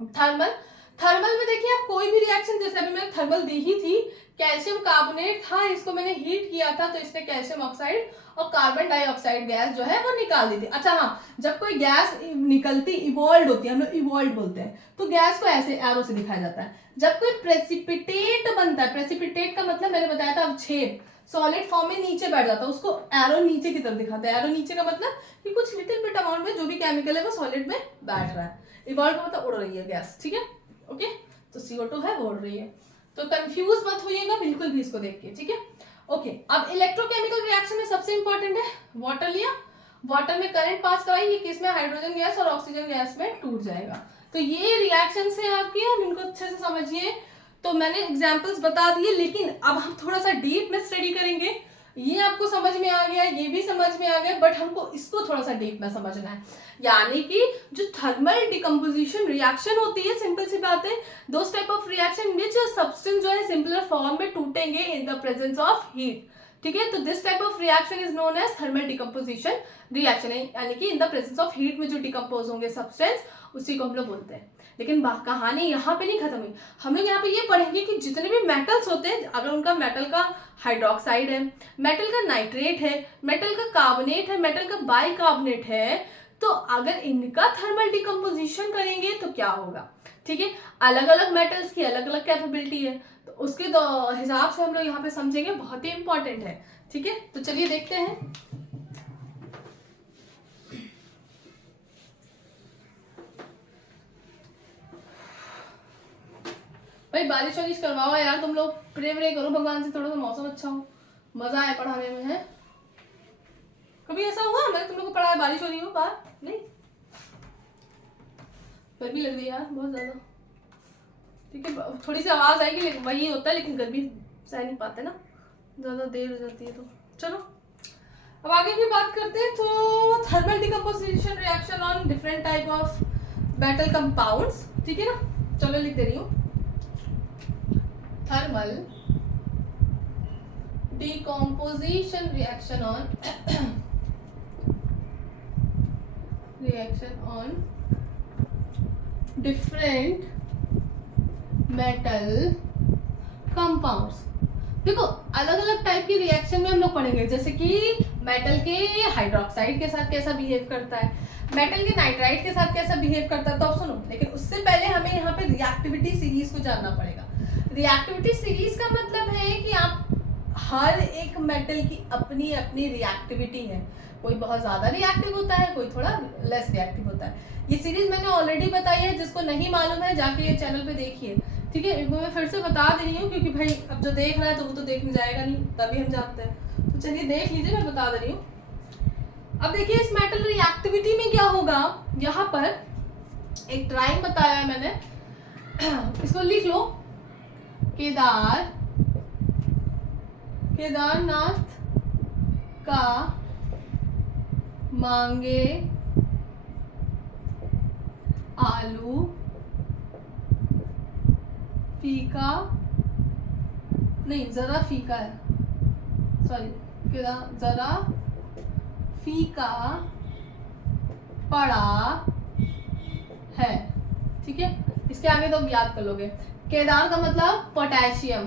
थर्मल। थर्मल में देखिए आप कोई भी रिएक्शन, जैसे अभी मैंने थर्मल दी ही थी, कैल्शियम कार्बोनेट था, इसको मैंने हीट किया था तो इसने कैल्शियम ऑक्साइड और कार्बन डाइऑक्साइड गैस जो है वो निकाल दी थी। अच्छा हाँ, जब कोई गैस निकलती, इवॉल्व होती है, हम लोग इवॉल्व बोलते हैं, तो गैस को ऐसे एरो से दिखाया जाता है। जब कोई प्रेसिपिटेट बनता है, प्रेसिपिटेट का मतलब मैंने बताया था अवक्षेप, सॉलिड फॉर्म में नीचे बैठ जाता है, उसको एरो नीचे की तरफ दिखाता है। एरो नीचे का मतलब कि कुछ लिटिल बिट अमाउंट में जो भी केमिकल है वो सॉलिड में बैठ रहा है। इवॉल्व का मतलब उड़ रही है गैस, ठीक है, ओके। तो CO2 है वो उड़ रही है, तो कंफ्यूज मत होइएगा बिल्कुल भी इसको देख के, ठीक है, ओके। अब इलेक्ट्रोकेमिकल रिएक्शन में सबसे इंपॉर्टेंट है वाटर लिया, वाटर में करंट पास कराई, ये किस में, हाइड्रोजन गैस और ऑक्सीजन गैस में टूट जाएगा। तो ये रिएक्शन है आपकी, और इनको अच्छे से समझिए। तो मैंने एग्जांपल्स बता दिए, लेकिन अब हम थोड़ा सा डीप में स्टडी करेंगे। ये आपको समझ में आ गया, ये भी समझ में आ गया, बट हमको इसको थोड़ा सा डीप में समझना है। यानी कि जो थर्मल डिकम्पोजिशन रिएक्शन होती है, सिंपल सी बात है, those type of reaction which substance जो है सिंपलर फॉर्म में टूटेंगे in the presence of heat, ठीक है। तो this type of reaction is known as thermal decomposition reaction, यानी कि in the presence of heat में जो डिकम्पोज होंगे सब्सटेंस, उसी को हम लोग बोलते हैं। लेकिन कहानी यहाँ पे नहीं खत्म हुई, हम लोग यहाँ पे ये पढ़ेंगे कि जितने भी मेटल्स होते हैं, अगर उनका मेटल का हाइड्रोक्साइड है, मेटल का नाइट्रेट है, मेटल का कार्बोनेट है, मेटल का बाइकार्बोनेट है, तो अगर इनका थर्मल डिकम्पोजिशन करेंगे तो क्या होगा, ठीक है। अलग अलग मेटल्स की अलग अलग कैपेबिलिटी है, तो उसके हिसाब से हम लोग यहाँ पे समझेंगे, बहुत ही इंपॉर्टेंट है, ठीक है। तो चलिए देखते हैं। भाई बारिश वारिश करवाओ यार, तुम लोग प्रे व्रे करो भगवान से, थोड़ा सा मौसम अच्छा हो, मजा आए पढ़ाने में, है। कभी ऐसा हुआ मैंने तुम लोग को पढ़ाया बारिश हो रही हो बाहर, नहीं, गर्मी लग रही है यार बहुत ज्यादा, ठीक है। थोड़ी सी आवाज आएगी, लेकिन वही होता है, लेकिन गर्मी सह नहीं पाते ना, ज्यादा देर हो जाती है। तो चलो अब आगे की बात करते हैं। तो thermal decomposition reaction on different type of metal compounds, ठीक है ना। चलो लिख दे रही हूँ, thermal decomposition reaction on different metal compounds। देखो अलग अलग टाइप की रिएक्शन में हम लोग पढ़ेंगे, जैसे कि मेटल के हाइड्रोक्साइड के साथ कैसा बिहेव करता है, मेटल के नाइट्राइड के साथ कैसा बिहेव करता है। तो आप सुनो, लेकिन उससे पहले हमें यहाँ पे रिएक्टिविटी सीरीज को जानना पड़ेगा। रिएक्टिविटी सीरीज का मतलब है कि आप हर एक मेटल की अपनी अपनी रिएक्टिविटी है, कोई बहुत ज्यादा रिएक्टिव होता है, कोई थोड़ा लेस रिएक्टिव होता है। ये सीरीज मैंने ऑलरेडी बताई है, जिसको नहीं मालूम है जाके ये चैनल पे देखिए, ठीक है। मैं फिर से बता दे रही हूँ, क्योंकि भाई अब जो देख रहा है तो वो तो देखने जाएगा नहीं, तभी हम जानते हैं। तो चलिए देख लीजिए, मैं बता दे रही हूँ। अब देखिए इस मेटल रिएक्टिविटी में क्या होगा, यहाँ पर एक ड्राइंग बताया है मैंने, इसको लिख लो, केदारनाथ का मांगे आलू फीका, नहीं जरा फीका है, सॉरी, जरा फीका पड़ा है, ठीक है। इसके आगे तो याद कर लोगे। केदार का मतलब पोटेशियम,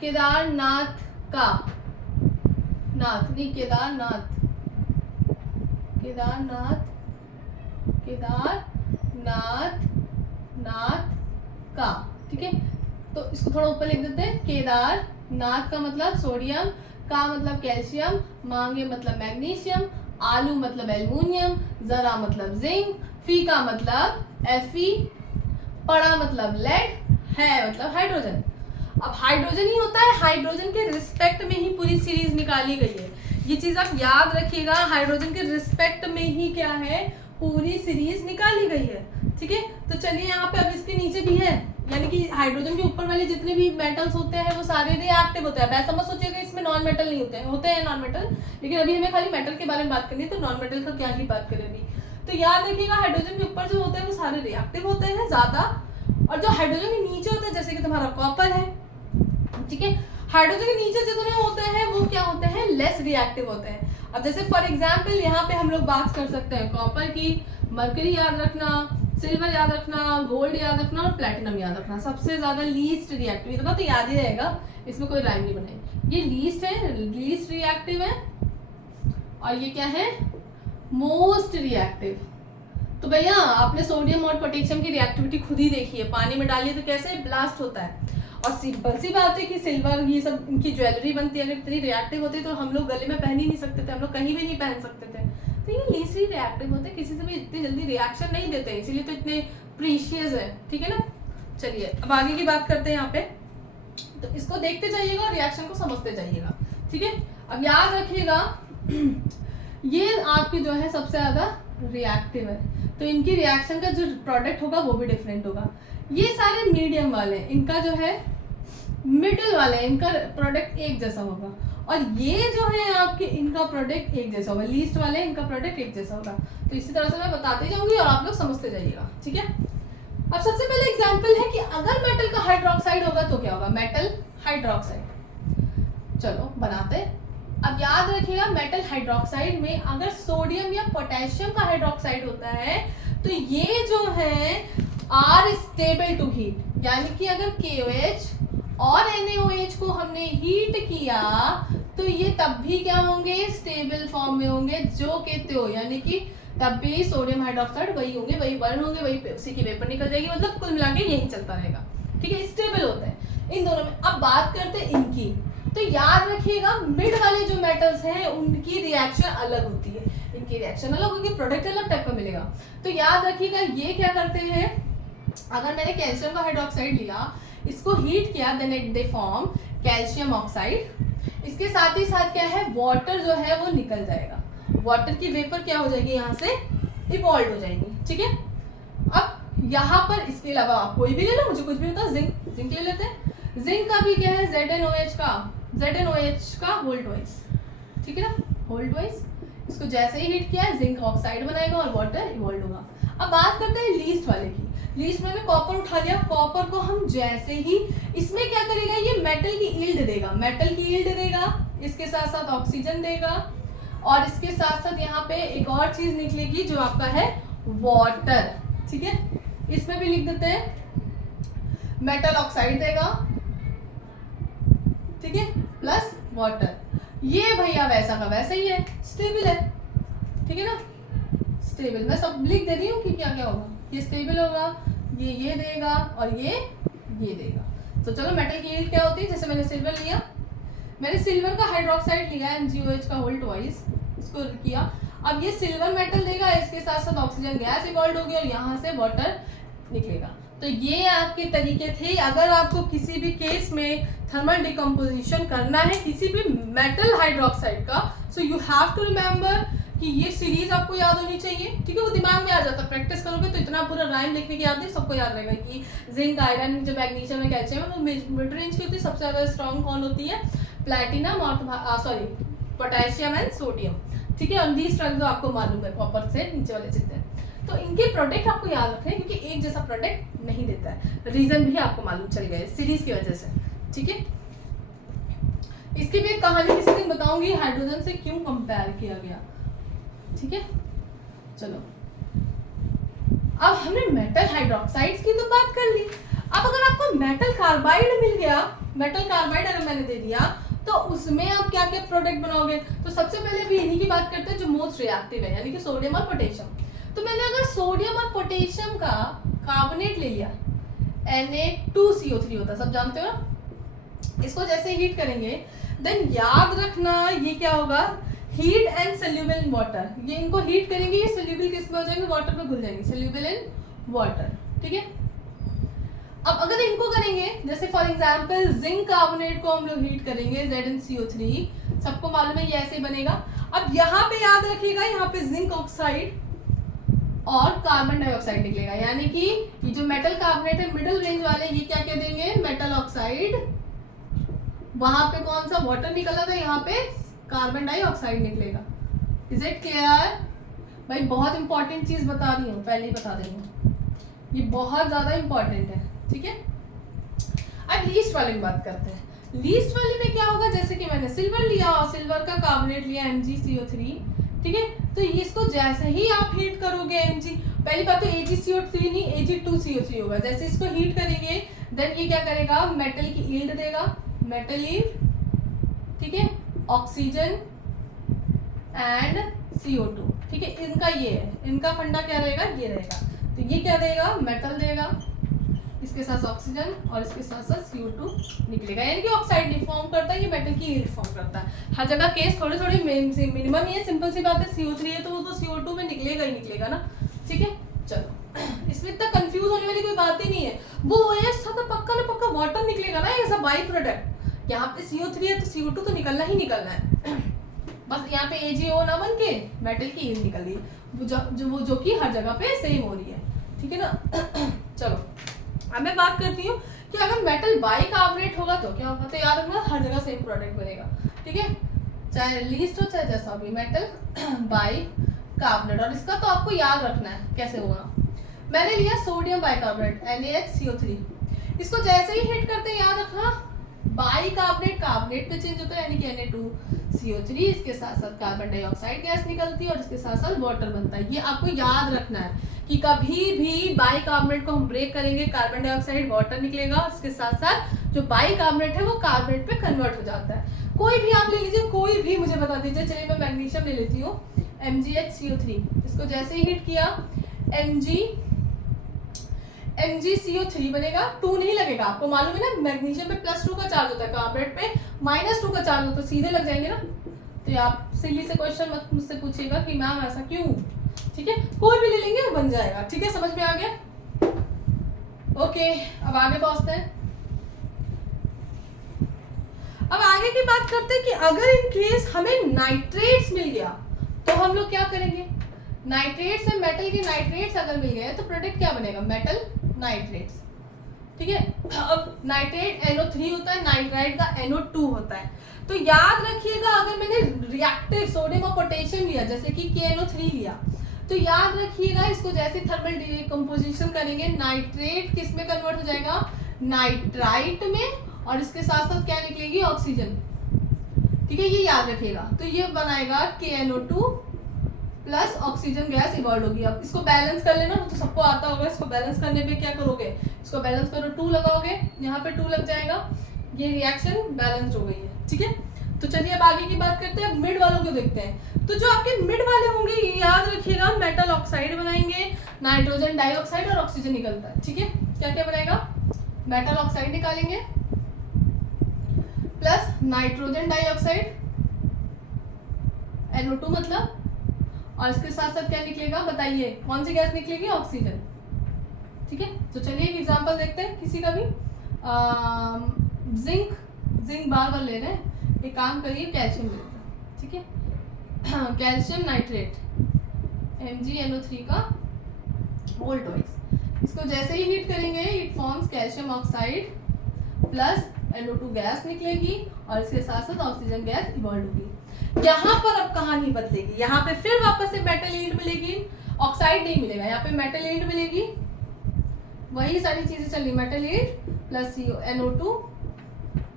केदारनाथ का, नाथ नहीं केदारनाथ, केदारनाथ, केदारनाथ, नाथ का, ठीक है। तो इसको थोड़ा ऊपर लिख देते हैं। केदारनाथ का मतलब सोडियम, का मतलब कैल्शियम, मांगे मतलब मैग्नीशियम, आलू मतलब एल्युमिनियम, जरा मतलब जिंक, फी का मतलब Fe, पड़ा मतलब लेड, है मतलब हाइड्रोजन। अब हाइड्रोजन ही होता है, हाइड्रोजन के रिस्पेक्ट में ही पूरी सीरीज निकाली गई है। ये चीज आप याद रखिएगा, हाइड्रोजन के रिस्पेक्ट में ही क्या है, पूरी सीरीज निकाली गई है, ठीक है। तो चलिए यहाँ पे अब इसके नीचे भी है, यानी कि हाइड्रोजन के ऊपर वाले जितने भी मेटल्स होते हैं वो सारे रिएक्टिव होते हैं। वैसा मत सोचिएगा इसमें नॉन मेटल नहीं होते हैं, होते हैं नॉन मेटल, लेकिन अभी हमें खाली मेटल के बारे में बात करनी है, तो नॉन मेटल का क्या ही बात करेंगे। तो याद रखिएगा हाइड्रोजन के ऊपर जो होते हैं वो सारे रिएक्टिव होते हैं ज्यादा, और जो हाइड्रोजन के नीचे होते हैं जैसे कि तुम्हारा कॉपर है, ठीक है। हाइड्रोजन के नीचे जितने होते हैं वो क्या होते हैं, लेस रिएक्टिव होते हैं। अब जैसे फॉर एग्जांपल यहाँ पे हम लोग बात कर सकते हैं कॉपर की, मरकरी याद रखना, सिल्वर याद रखना, गोल्ड याद रखना और प्लैटिनम याद रखना। सबसे ज्यादा लीस्ट रिएक्टिव, इतना तो याद ही रहेगा, इसमें कोई राइम नहीं बनाएगी। ये लीस्ट है, लीस्ट रिएक्टिव है, और ये क्या है, मोस्ट रिएक्टिव। तो भैया आपने सोडियम और पोटेशियम की रिएक्टिविटी खुद ही देखी है, पानी में डालिए तो कैसे ब्लास्ट होता है। और सिंपल सी बात है कि सिल्वर ये सब इनकी ज्वेलरी बनती है, अगर इतनी रिएक्टिव होती तो हम लोग गले में पहन ही नहीं सकते थे, हम लोग कहीं भी नहीं पहन सकते थे। तो ये लीस्ट रिएक्टिव होते, किसी से भी इतनी जल्दी रिएक्शन नहीं देते, इसीलिए तो इतने प्रीशियस है, ठीक है ना। चलिए अब आगे की बात करते हैं यहाँ पे। तो इसको देखते जाइएगा और रिएक्शन को समझते जाइएगा, ठीक है। अब याद रखिएगा ये आपकी जो है सबसे ज्यादा रिएक्टिव है, तो इनकी रिएक्शन का जो प्रोडक्ट होगा वो भी डिफरेंट होगा। ये सारे मीडियम वाले, इनका जो है मिडिल वाले, इनका प्रोडक्ट एक जैसा होगा, और ये जो है आपके इनका प्रोडक्ट एक जैसा होगा। लीस्ट वाले इनका प्रोडक्ट एक जैसा होगा। तो इसी तरह से मैं बताती जाऊंगी और आप लोग समझते जाइएगा, ठीक है। अब सबसे पहले एग्जांपल है कि अगर मेटल का हाइड्रोक्साइड होगा तो क्या होगा, मेटल हाइड्रोक्साइड। चलो बनाते। अब याद रखिएगा मेटल हाइड्रोक्साइड में अगर सोडियम या पोटेशियम का हाइड्रोक्साइड होता है तो ये जो है आर स्टेबल टू हीट, यानी कि अगर KOH और NaOH को हमने हीट किया तो ये तब भी क्या होंगे, स्टेबल फॉर्म में होंगे, जो कि त्यों, यानी कि तब भी सोडियम हाइड्रोक्साइड वही होंगे, वही बर्न होंगे, वही उसी की वेपर निकल जाएगी, मतलब कुल मिला के यही चलता रहेगा, ठीक है। स्टेबल होते हैं इन दोनों में। अब बात करते हैं इनकी, तो याद रखिएगा मिड वाले जो मेटल्स हैं उनकी रिएक्शन अलग होती है, इनकी रिएक्शन अलग होगी, प्रोडक्ट अलग टाइप का मिलेगा। तो याद रखिएगा ये क्या करते हैं, अगर मैंने कैल्शियम का हाइड्रोक्साइड लिया, इसको हीट किया, then it they form calcium oxide. इसके साथ ही साथ क्या है, वाटर जो है वो निकल जाएगा, वाटर की वेपर क्या हो जाएगी, यहाँ से इवॉल्व हो जाएगी, ठीक है। अब यहाँ पर इसके अलावा आप कोई भी ले लो, मुझे कुछ भी होता है, जिंक ले लेते हैं। जिंक का भी क्या है, ZnOH का होल्ड वाइज, ठीक है ना, होल्ड वाइज। इसको जैसे ही हीट किया जिंक ऑक्साइड बनाएगा और वाटर इवॉल्व होगा। अब बात करते हैं लीस्ट वाले की। लीस्ट में मैंने कॉपर उठा लिया, कॉपर को हम जैसे ही, इसमें क्या करेगा, ये मेटल की यील्ड देगा, मेटल की यील्ड देगा, इसके साथ साथ ऑक्सीजन देगा, और इसके साथ साथ यहाँ पे एक और चीज निकलेगी जो आपका है वाटर, ठीक है। इसमें भी लिख देते हैं मेटल ऑक्साइड देगा, ठीक है, प्लस वाटर। ये भैया वैसा का वैसा ही है, स्टेबल है, ठीक है ना, स्टेबल। मैं सब लिख दे रही हूँ कि क्या क्या होगा, ये स्टेबल होगा, ये देगा और ये देगा। तो चलो मेटल की यील्ड क्या होती है, जैसे मैंने सिल्वर लिया, मैंने सिल्वर का हाइड्रोक्साइड लिया MgOH का होल्ड वाइज, इसको किया। अब ये सिल्वर मेटल देगा, इसके साथ साथ ऑक्सीजन गैस इवॉल्व होगी और यहाँ से वाटर निकलेगा। तो ये आपके तरीके थे। अगर आपको किसी भी केस में थर्मल डिकम्पोजिशन करना है किसी भी मेटल हाइड्रोक्साइड का, so you have to remember कि ये सीरीज आपको याद होनी चाहिए, ठीक है। वो दिमाग में आ जाता है, प्रैक्टिस करोगे तो इतना पूरा राइम लिखने की याद नहीं, सबको याद रहेगा कि जिंक, आयरन, जो मैग्नीशियम है, कैल्शियम है, वो मिड रेंज की होती है। सबसे ज्यादा स्ट्रॉन्ग कौन होती है, प्लैटिनम और पोटेशियम एंड सोडियम, ठीक है। और दी स्ट्रक्चर आपको मालूम है, कॉपर से नीचे वाले जितने, तो इनके प्रोडक्ट आपको याद रखने हैं क्योंकि एक जैसा प्रोडक्ट नहीं देता है। रीजन भी आपको मालूम चल गया सीरीज की वजह से, ठीक है। इसकी भी एक कहानी किसी दिन बताऊंगी, हाइड्रोजन से क्यों कंपेयर किया गया, ठीक है। चलो, अब हमने मेटल हाइड्रोक्साइड्स की तो बात कर ली। अब अगर आपको मेटल कार्बाइड मिल गया, मेटल कार्बाइड अगर मैंने दे दिया, तो उसमें आप क्या क्या प्रोडक्ट बनाओगे? तो सबसे पहले अभी इन्हीं की बात करते हैं जो मोस्ट रिएक्टिव है, यानी कि सोडियम और पोटेशियम। तो मैंने अगर सोडियम और पोटेशियम का कार्बोनेट ले लिया, Na2CO3 होता है, सब जानते हो ना। इसको जैसे हीट करेंगे, देन याद रखना ये क्या होगा, heat and soluble in water. ये इनको हीट करेंगे, ये सोल्यूबल किस में हो जाएंगे, वाटर में घुल जाएंगे, सोल्यूबल इन वाटर, ठीक है। अब अगर इनको करेंगे, जैसे फॉर एग्जांपल जिंक कार्बोनेट को हम लोग हीट करेंगे, ZnCO3, सबको मालूम है ये ऐसे ही बनेगा। अब यहाँ पे याद रखिएगा, यहाँ पे जिंक ऑक्साइड और कार्बन डाइऑक्साइड निकलेगा, यानी कि ये जो मेटल कार्बोनेट है मिडिल रेंज वाले, ये क्या कह देंगे, मेटल ऑक्साइड। वहां पे कौन सा वाटर निकला था, यहाँ पे कार्बन डाइऑक्साइड निकलेगा। Is it clear? भाई बहुत इंपॉर्टेंट चीज बता रही हूँ, पहले ही बता रही हूँ, ये बहुत ज्यादा इंपॉर्टेंट है, ठीक है। अब लीस्ट वाले की बात करते हैं। लीस्ट वाले में क्या होगा, जैसे कि मैंने सिल्वर लिया और सिल्वर का कार्बोनेट लिया MgCO3, ठीक है। तो इसको जैसे ही आप हीट करोगे Mg, पहली बात तो AgCO3 नहीं Ag2CO3 होगा। जैसे इसको हीट करेंगे, देन ये क्या करेगा, मेटल की यील्ड देगा, मेटल यील्ड, ठीक है, ऑक्सीजन एंड CO2, ठीक है। इनका ये है, इनका फंडा क्या रहेगा, ये रहेगा। तो ये क्या देगा, मेटल देगा, इसके साथ ऑक्सीजन और इसके साथ साथ CO2 निकलेगा, यानी कि ऑक्साइड नहीं फॉर्म करता है, ये मेटल की यील्ड फॉर्म करता है। हर जगह केस थोड़े थोड़े मिनिमम ही है, सिंपल सी बात है। CO3 है तो वो तो CO2 में निकलेगा ही निकलेगा ना, ठीक है। चलो, इसमें इतना कंफ्यूज होने वाली कोई बात ही नहीं है। वो OH था तो पक्का ना पक्का वाटर निकलेगा ना, ऐसा बाई प्रोडक्ट। यहाँ पे CO3 है तो CO2 तो निकलना ही निकलना है। बस यहाँ पे AgO ना बन के मेटल की यील्ड निकल रही, जो कि हर जगह पे सेम हो रही है, ठीक है ना। चलो, अब मैं बात करती हूँ कि अगर मेटल बाई कार्बोनेट होगा तो क्या होगा। तो याद रखना हर जगह सेम प्रोडक्ट बनेगा, ठीक है, चाहे लीस्ट हो चाहे जैसा भी, मेटल बाई कार्बोनेट। और इसका तो आपको याद रखना है कैसे होगा। मैंने लिया सोडियम बाई कार्बोनेट NaHCO3, इसको जैसे ही हिट करते हैं याद रखना बाई कार्बोनेट कार्बोनेट पे चेंज होता है, यानी कि Na2CO3, इसके साथ साथ कार्बन डाइऑक्साइड गैस निकलती है और इसके साथ साथ वाटर बनता है। ये आपको याद रखना है कि कभी भी बाई कार्बोनेट को हम ब्रेक करेंगे, कार्बन डाइऑक्साइड वाटर निकलेगा और इसके साथ साथ जो बाई कार्बोनेट है वो कार्बोनेट पे कन्वर्ट हो जाता है। कोई भी आप ले लीजिए, कोई भी मुझे बता दीजिए। चलिए मैं मैग्नीशियम ले लेती हूँ, MgHCO3, इसको जैसे ही हिट किया MgCO3 बनेगा, 2 नहीं लगेगा। आपको मालूम है ना मैग्नीशियम पे +2 का चार्ज होता है, कार्बोनेट पे -2 का चार्ज होता है, सीधे लग जाएंगे ना। तो आप सिली से क्वेश्चन मत मुझसे पूछिएगा कि मैम ऐसा क्यों, ठीक है। कोई भी ले लेंगे वो बन जाएगा, ठीक है, समझ में आ गया। ओके, अब आगे पहुंचते हैं। अब आगे की बात करते हैं कि अगर इन केस हमें नाइट्रेट्स मिल गया तो हम लोग क्या करेंगे। नाइट्रेट्स में मेटल के नाइट्रेट्स अगर मिल गए तो प्रोडक्ट क्या बनेगा, मेटल नाइट्रेट्स, ठीक है। अब नाइट्रेट NO3 होता है, नाइट्राइट का NO2 होता है। तो याद रखिएगा अगर मैंने रिएक्टिव सोडियम और पोटेशियम लिया, जैसे कि KNO3 लिया, तो याद रखिएगा इसको जैसे थर्मल डिकम्पोजिशन करेंगे, नाइट्रेट किस में कन्वर्ट हो जाएगा, नाइट्राइट में, और इसके साथ साथ क्या निकलेगी, ऑक्सीजन, ठीक है, ये याद रखिएगा। तो ये बनाएगा KNO2 plus oxygen gas evolve होगी। अब इसको बैलेंस कर लेना, तो सबको आता होगा। इसको बैलेंस करने पे क्या करोगे, इसको बैलेंस करो, 2 लगाओगे, यहाँ पे 2 लग जाएगा, ये रिएक्शन बैलेंस हो गई है, ठीक है। तो चलिए अब आगे की बात करते हैं, मिड वालों को देखते हैं। तो जो आपके मिड वाले होंगे ये याद रखिएगा, मेटल ऑक्साइड बनाएंगे, नाइट्रोजन डाइऑक्साइड और ऑक्सीजन निकलता है, ठीक है। क्या क्या बनाएगा, मेटल ऑक्साइड निकालेंगे प्लस नाइट्रोजन डाइऑक्साइड NO2 मतलब, और इसके साथ साथ क्या निकलेगा बताइए, कौन सी गैस निकलेगी, ऑक्सीजन, ठीक है। तो चलिए एक एग्जांपल देखते हैं किसी का भी। जिंक बार बार ले रहे हैं, एक काम करिए कैल्शियम ले लेते हैं, ठीक है। कैल्शियम नाइट्रेट MgNO3 का वोल्ट वाइज, इसको जैसे ही हीट करेंगे it forms calcium oxide plus NO2 gas निकलेगी और इसके साथ साथ ऑक्सीजन गैस इवॉल्व होगी। यहाँ पर अब कहानी बदलेगी, यहाँ पे फिर वापस से मेटल यील्ड मिलेगी, ऑक्साइड नहीं मिलेगा, यहाँ पे मेटल यील्ड मिलेगी, वही सारी चीजें चल रही, metal yield plus NO2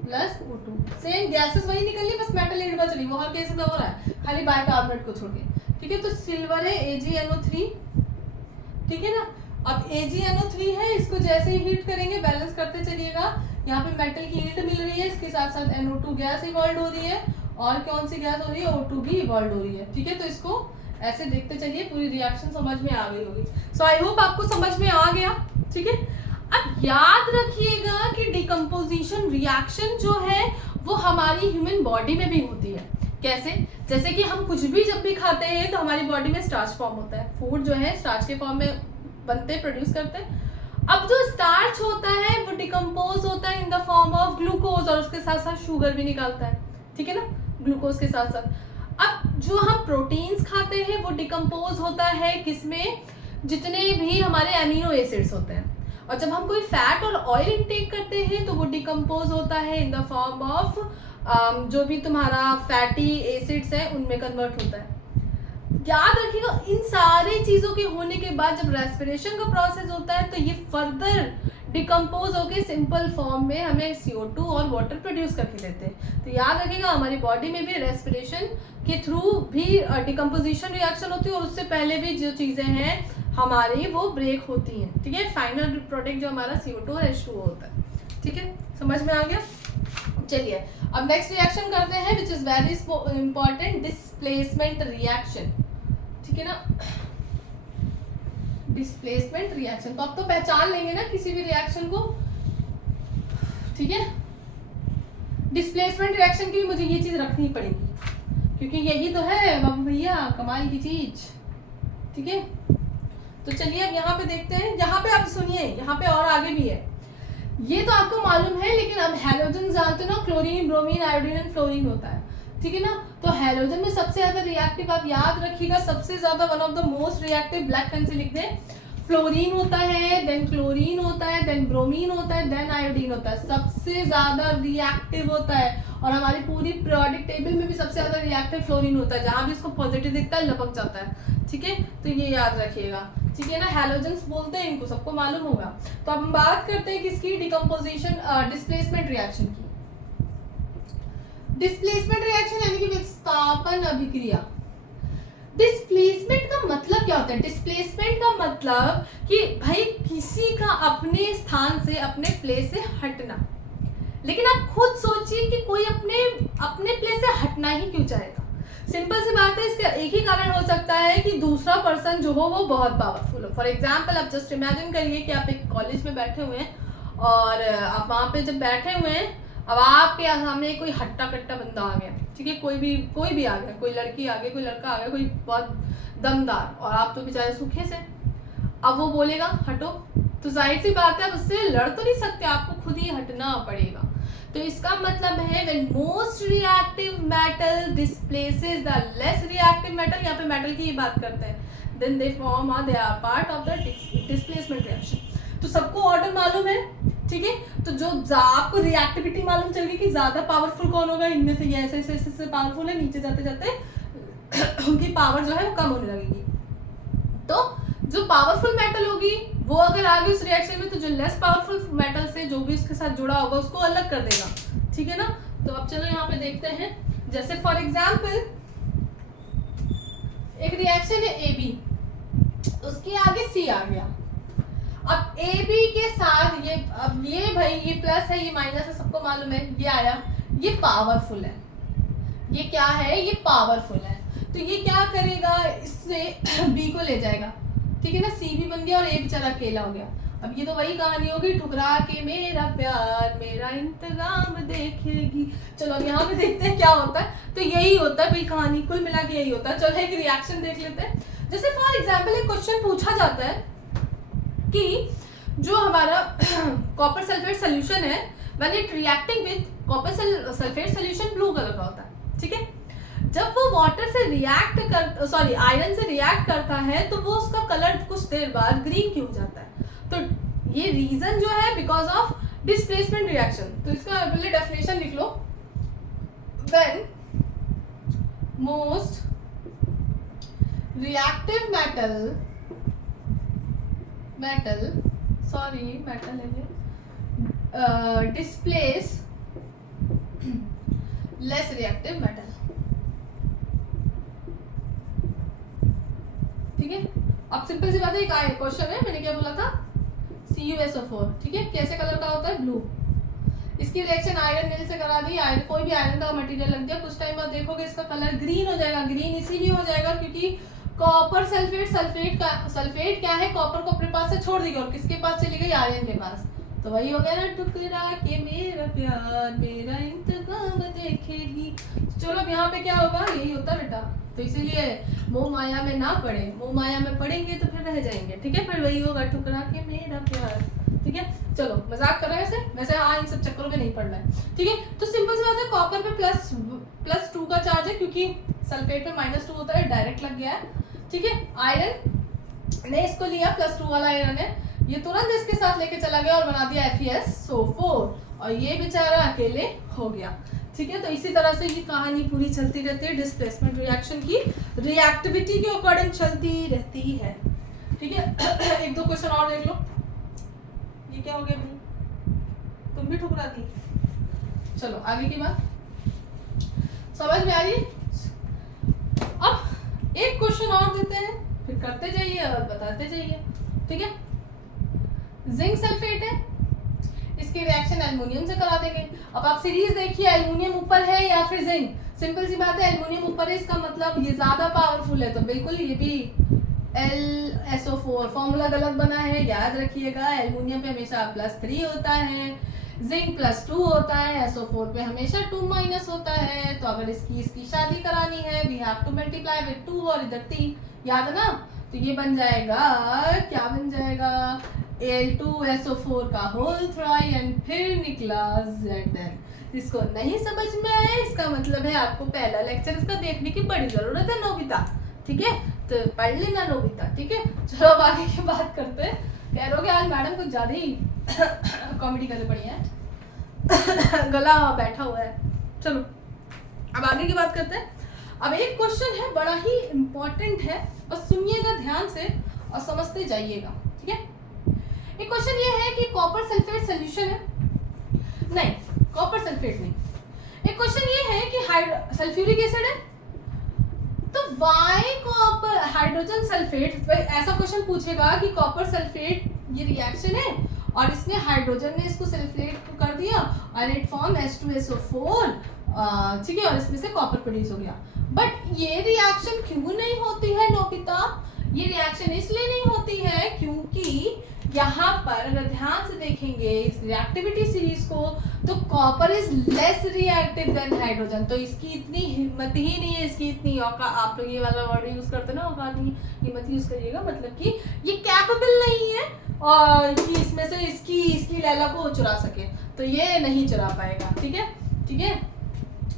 plus O2, same gases वही निकल रही, बस मेटल यील्ड बच रही, वो हर केस में हो रहा है, खाली बाइकार्बोनेट को छोड़ के। ठीक है, तो सिल्वर है AgNO3, ठीक है ना। अब AgNO3 है, इसको जैसे ही हीट करेंगे बैलेंस करते चलिएगा, यहाँ पे मेटल की हीट मिल रही है, इसके साथ साथ NO2 गैस इवॉल्व हो रही है, और कौन सी गैस हो रही है, O2 भी इवॉल्व हो रही है, ठीक है। तो इसको ऐसे देखते चलिए, पूरी रिएक्शन समझ में आ गई होगी। सो आई होप आपको समझ में आ गया, ठीक है। अब याद रखिएगा कि डिकम्पोजिशन रिएक्शन जो है वो हमारी ह्यूमन बॉडी में भी होती है। कैसे? जैसे कि हम कुछ भी जब भी खाते हैं तो हमारी बॉडी में स्टार्च फॉर्म होता है, फूड जो है स्टार्च के फॉर्म में बनते, प्रोड्यूस करते हैं। अब जो स्टार्च होता है वो डिकम्पोज होता है in the form of glucose, और उसके साथ साथ शुगर भी निकालता है, ठीक है ना, ग्लूकोज के साथ साथ। अब जो हम प्रोटीन्स खाते हैं वो डिकम्पोज होता है किसमें, जितने भी हमारे एमिनो एसिड्स होते हैं। और जब हम कोई फैट और ऑयल इंटेक करते हैं तो वो डिकम्पोज होता है इन द फॉर्म ऑफ जो भी तुम्हारा फैटी एसिड्स है उनमें कन्वर्ट होता है। याद रखिएगा, इन सारी चीजों के होने के बाद जब रेस्पिरेशन का प्रोसेस होता है तो ये फर्दर डिकम्पोज होकर सिंपल फॉर्म में हमें CO2 और वाटर प्रोड्यूस करके देते हैं। तो याद रखिएगा, हमारी बॉडी में भी रेस्पिरेशन के थ्रू भी डिकम्पोजिशन रिएक्शन होती है, और उससे पहले भी जो चीजें हैं हमारी वो ब्रेक होती हैं, ठीक है। फाइनल प्रोडक्ट जो हमारा CO2 और H2O होता है, ठीक है, समझ में आ गया। चलिए अब नेक्स्ट रिएक्शन करते हैं, which is very important, displacement reaction, ठीक है ना। डिस्प्लेसमेंट रिएक्शन तो अब तो पहचान लेंगे ना किसी भी रिएक्शन को, ठीक है। डिस्प्लेसमेंट रिएक्शन की भी मुझे ये चीज रखनी पड़ेगी, क्योंकि यही तो है बाबू भैया कमाल की चीज, ठीक है। तो चलिए अब यहाँ पे देखते हैं, यहाँ पे आप सुनिए, यहाँ पे और आगे भी है, ये तो आपको मालूम है, लेकिन अब हैलोजन जानते हो ना, chlorine, bromine, iodine and fluorine होता है, ठीक है ना। तो हैलोजन में सबसे ज्यादा रिएक्टिव, आप याद रखिएगा, सबसे ज्यादा one of the most reactive, black pen से लिख दें, फ्लोरीन होता है, देन क्लोरीन होता है, देन ब्रोमीन होता है, देन आयोडीन होता है, सबसे ज्यादा रिएक्टिव होता है। और हमारी पूरी पीरियोडिक टेबल में भी सबसे ज्यादा रिएक्टिव फ्लोरीन होता है, जहां भी इसको पॉजिटिव दिखता है लपक जाता है, ठीक है। तो ये याद रखिएगा, ठीक है ना। हैलोजेंस बोलते हैं इनको, सबको मालूम होगा। तो अब हम बात करते हैं किसकी, डिकम्पोजिशन डिस्प्लेसमेंट रिएक्शन की। डिस्प्लेसमेंट रिएक्शन यानी कि विस्थापन अभिक्रिया। डिस्प्लेसमेंट का मतलब क्या होता है? डिस्प्लेसमेंट का मतलब कि भाई किसी का अपने स्थान से, अपने प्लेस से हटना। लेकिन आप खुद सोचिए कि कोई अपने प्लेस से हटना ही क्यों चाहेगा? सिंपल सी बात है, इसका एक ही कारण हो सकता है कि दूसरा पर्सन जो हो वो बहुत पावरफुल हो। फॉर एग्जाम्पल, आप जस्ट इमेजिन करिए कि आप एक कॉलेज में बैठे हुए हैं और आप वहाँ पे जब बैठे हुए हैं, अब आपके सामने कोई हट्टा कट्टा बंदा आ गया, ठीक है, कोई भी आ गया, कोई लड़की आ गई, कोई लड़का आ गया, कोई बहुत दमदार, और आप तो बेचारे सूखे से। अब वो बोलेगा हटो, तो जाहिर सी बात है, अब उससे लड़ तो नहीं सकते, आपको खुद ही हटना पड़ेगा। तो इसका मतलब है when most reactive metal displaces the less reactive metal, यहाँ पे मेटल की ही बात करते हैं, then they are part of the displacement reaction। तो सबको ऑर्डर मालूम है, ठीक है। तो जो आपको रिएक्टिविटी मालूम चल गई कि ज्यादा पावरफुल कौन होगा, इनमें से ये ऐसे पावरफुल है, नीचे जाते जाते उनकी पावर जो है वो कम होने लगेगी। तो जो पावरफुल मेटल होगी वो अगर आ गई उस रिएक्शन में, तो जो लेस पावरफुल मेटल से जो भी उसके साथ जुड़ा होगा उसको अलग कर देगा, ठीक है ना। तो अब चलो यहाँ पे देखते हैं, जैसे फॉर एग्जाम्पल एक रिएक्शन है AB, उसके आगे C आ गया। अब AB के साथ ये, अब ये भाई ये प्लस है, ये माइनस है, सबको मालूम है, ये आया, ये पावरफुल है, ये क्या है, ये पावरफुल है। तो ये क्या करेगा, इससे B को ले जाएगा, ठीक है ना। C भी बन गया और A बेचारा अकेला हो गया। अब ये तो वही कहानी होगी, ठुकरा के मेरा प्यार मेरा इंतजाम देखेगी। चलो अब यहाँ पे देखते हैं क्या होता है। तो यही होता है भाई, कहानी कुल मिला के यही होता है। चलो एक रिएक्शन देख लेते हैं। जैसे फॉर एग्जाम्पल एक क्वेश्चन पूछा जाता है कि जो हमारा कॉपर सल्फेट सोल्यूशन है, when it reacting with copper sulphate solution blue colour का होता है, ठीक है। जब वो वाटर से आयरन से रिएक्ट करता है तो वो उसका कलर कुछ देर बाद ग्रीन क्यों हो जाता है? तो ये रीजन जो है बिकॉज ऑफ डिस्प्लेसमेंट रिएक्शन। तो इसका पहले डेफिनेशन लिख लो, when most reactive metal displace less reactive metal। अब सिंपल सी बात है, एक क्वेश्चन है, मैंने क्या बोला था, CuSO4, ठीक है, कैसे कलर का होता है, ब्लू। इसकी रिएक्शन आयरन नील से करा दी, आयरन कोई भी आयरन का मटेरियल लग दिया, कुछ टाइम बाद देखोगे इसका कलर ग्रीन हो जाएगा। ग्रीन इसीलिए हो जाएगा क्योंकि कॉपर सल्फेट, सल्फेट क्या है, कॉपर को अपने पास से छोड़ देगी और किसके पास चली गई, आयरन के पास। तो वही हो गया ना, टुकड़ा के मेरा प्यार मेरा इंतकाम देखेगी। चलो अब यहाँ पे क्या होगा, यही होता है बेटा। तो इसीलिए मोह माया में ना पड़े, मोह माया में पड़ेंगे तो फिर रह जाएंगे, ठीक है, फिर वही होगा, टुकड़ा के मेरा प्यार, ठीक है। चलो मजाक कर रहे हैं वैसे हाँ, इन सब चक्करों में नहीं पड़ना है, ठीक है। तो सिंपल सी बात है, कॉपर पे +2 का चार्ज है क्योंकि सल्फेट पे -2 होता है, डायरेक्ट लग गया है, ठीक है। आयरन ने इसको लिया, +2 वाला आयरन है, ये तुरंत इसके साथ लेके चला गया और बना दिया FeSO4 और ये बेचारा अकेले हो गया, ठीक है। तो इसी तरह से ये कहानी पूरी चलती रहती है, डिस्प्लेसमेंट रिएक्शन की रिएक्टिविटी के अकॉर्डिंग चलती रहती है, ठीक है। एक दो क्वेश्चन और देख लो। ये क्या हो गया भाई, तुम भी ठुकरा दी। चलो आगे की बात समझ में आ रही। अब एक क्वेश्चन और देते हैं, फिर करते जाइए और बताते जाइए, ठीक है। जिंक सल्फेट है, इसकी रिएक्शन एल्युमिनियम से करा देंगे। अब आप सीरीज देखिए, एल्युमिनियम ऊपर है या फिर जिंक। सिंपल सी बात है, एल्युमिनियम ऊपर है, इसका मतलब ये ज्यादा पावरफुल है, तो बिल्कुल ये भी LSO4। फॉर्मूला गलत बना है, याद रखिएगा। एल्युमिनियम पे हमेशा +3 होता है, जिंक +2 होता है, SO4 पे हमेशा 2- होता है। तो अगर इसकी शादी करानी है, we have to multiply with 2 और इधर 3, याद है ना। तो ये बन जाएगा, क्या बन जाएगा, Al2SO4 का होल ट्राई एंड फिर निकला Zn। इसको नहीं समझ में आया, इसका मतलब है आपको पहला लेक्चर इसका देखने की बड़ी जरूरत है नोबिता, ठीक है। तो पढ़ लेना नोबिता, ठीक है। चलो अब आगे की बात करते हैं। कह रहे हो कि आज मैडम कुछ ज्यादा ही कॉमेडी करनी पड़ी है, गला बैठा हुआ है। चलो अब आगे की बात करते हैं। अब एक क्वेश्चन है, बड़ा ही इंपॉर्टेंट है, बस सुनिएगा ध्यान से और समझते जाइएगा, ठीक है। एक क्वेश्चन ये है कि कॉपर सल्फेट सॉल्यूशन है, नहीं कॉपर सल्फेट नहीं। एक क्वेश्चन ये है कि सल्फ्यूरिक एसिड है, तो वाई कॉपर हाइड्रोजन सल्फेट। ऐसा क्वेश्चन पूछेगा कि कॉपर सल्फेट ये रिएक्शन है और इसने हाइड्रोजन ने इसको सल्फेट कर दिया और इट फॉर्म H2SO4, ठीक है, और इसमें से कॉपर प्रोड्यूस हो गया। बट ये रिएक्शन क्यों नहीं होती है नोबिता, ये रिएक्शन इसलिए नहीं होती है क्योंकि यहाँ पर अगर ध्यान से देखेंगे इस रिएक्टिविटी सीरीज को, तो copper is less reactive than hydrogen. तो इसकी इतनी हिम्मत ही नहीं है, इसकी इतनी औकात, आप लोग ये वाला वर्ड यूज करते ना, औकात नहीं, हिम्मत यूज करिएगा, मतलब कि ये कैपेबल नहीं है और कि इसमें से इसकी लैला को चुरा सके, तो ये नहीं चुरा पाएगा, ठीक है, ठीक है।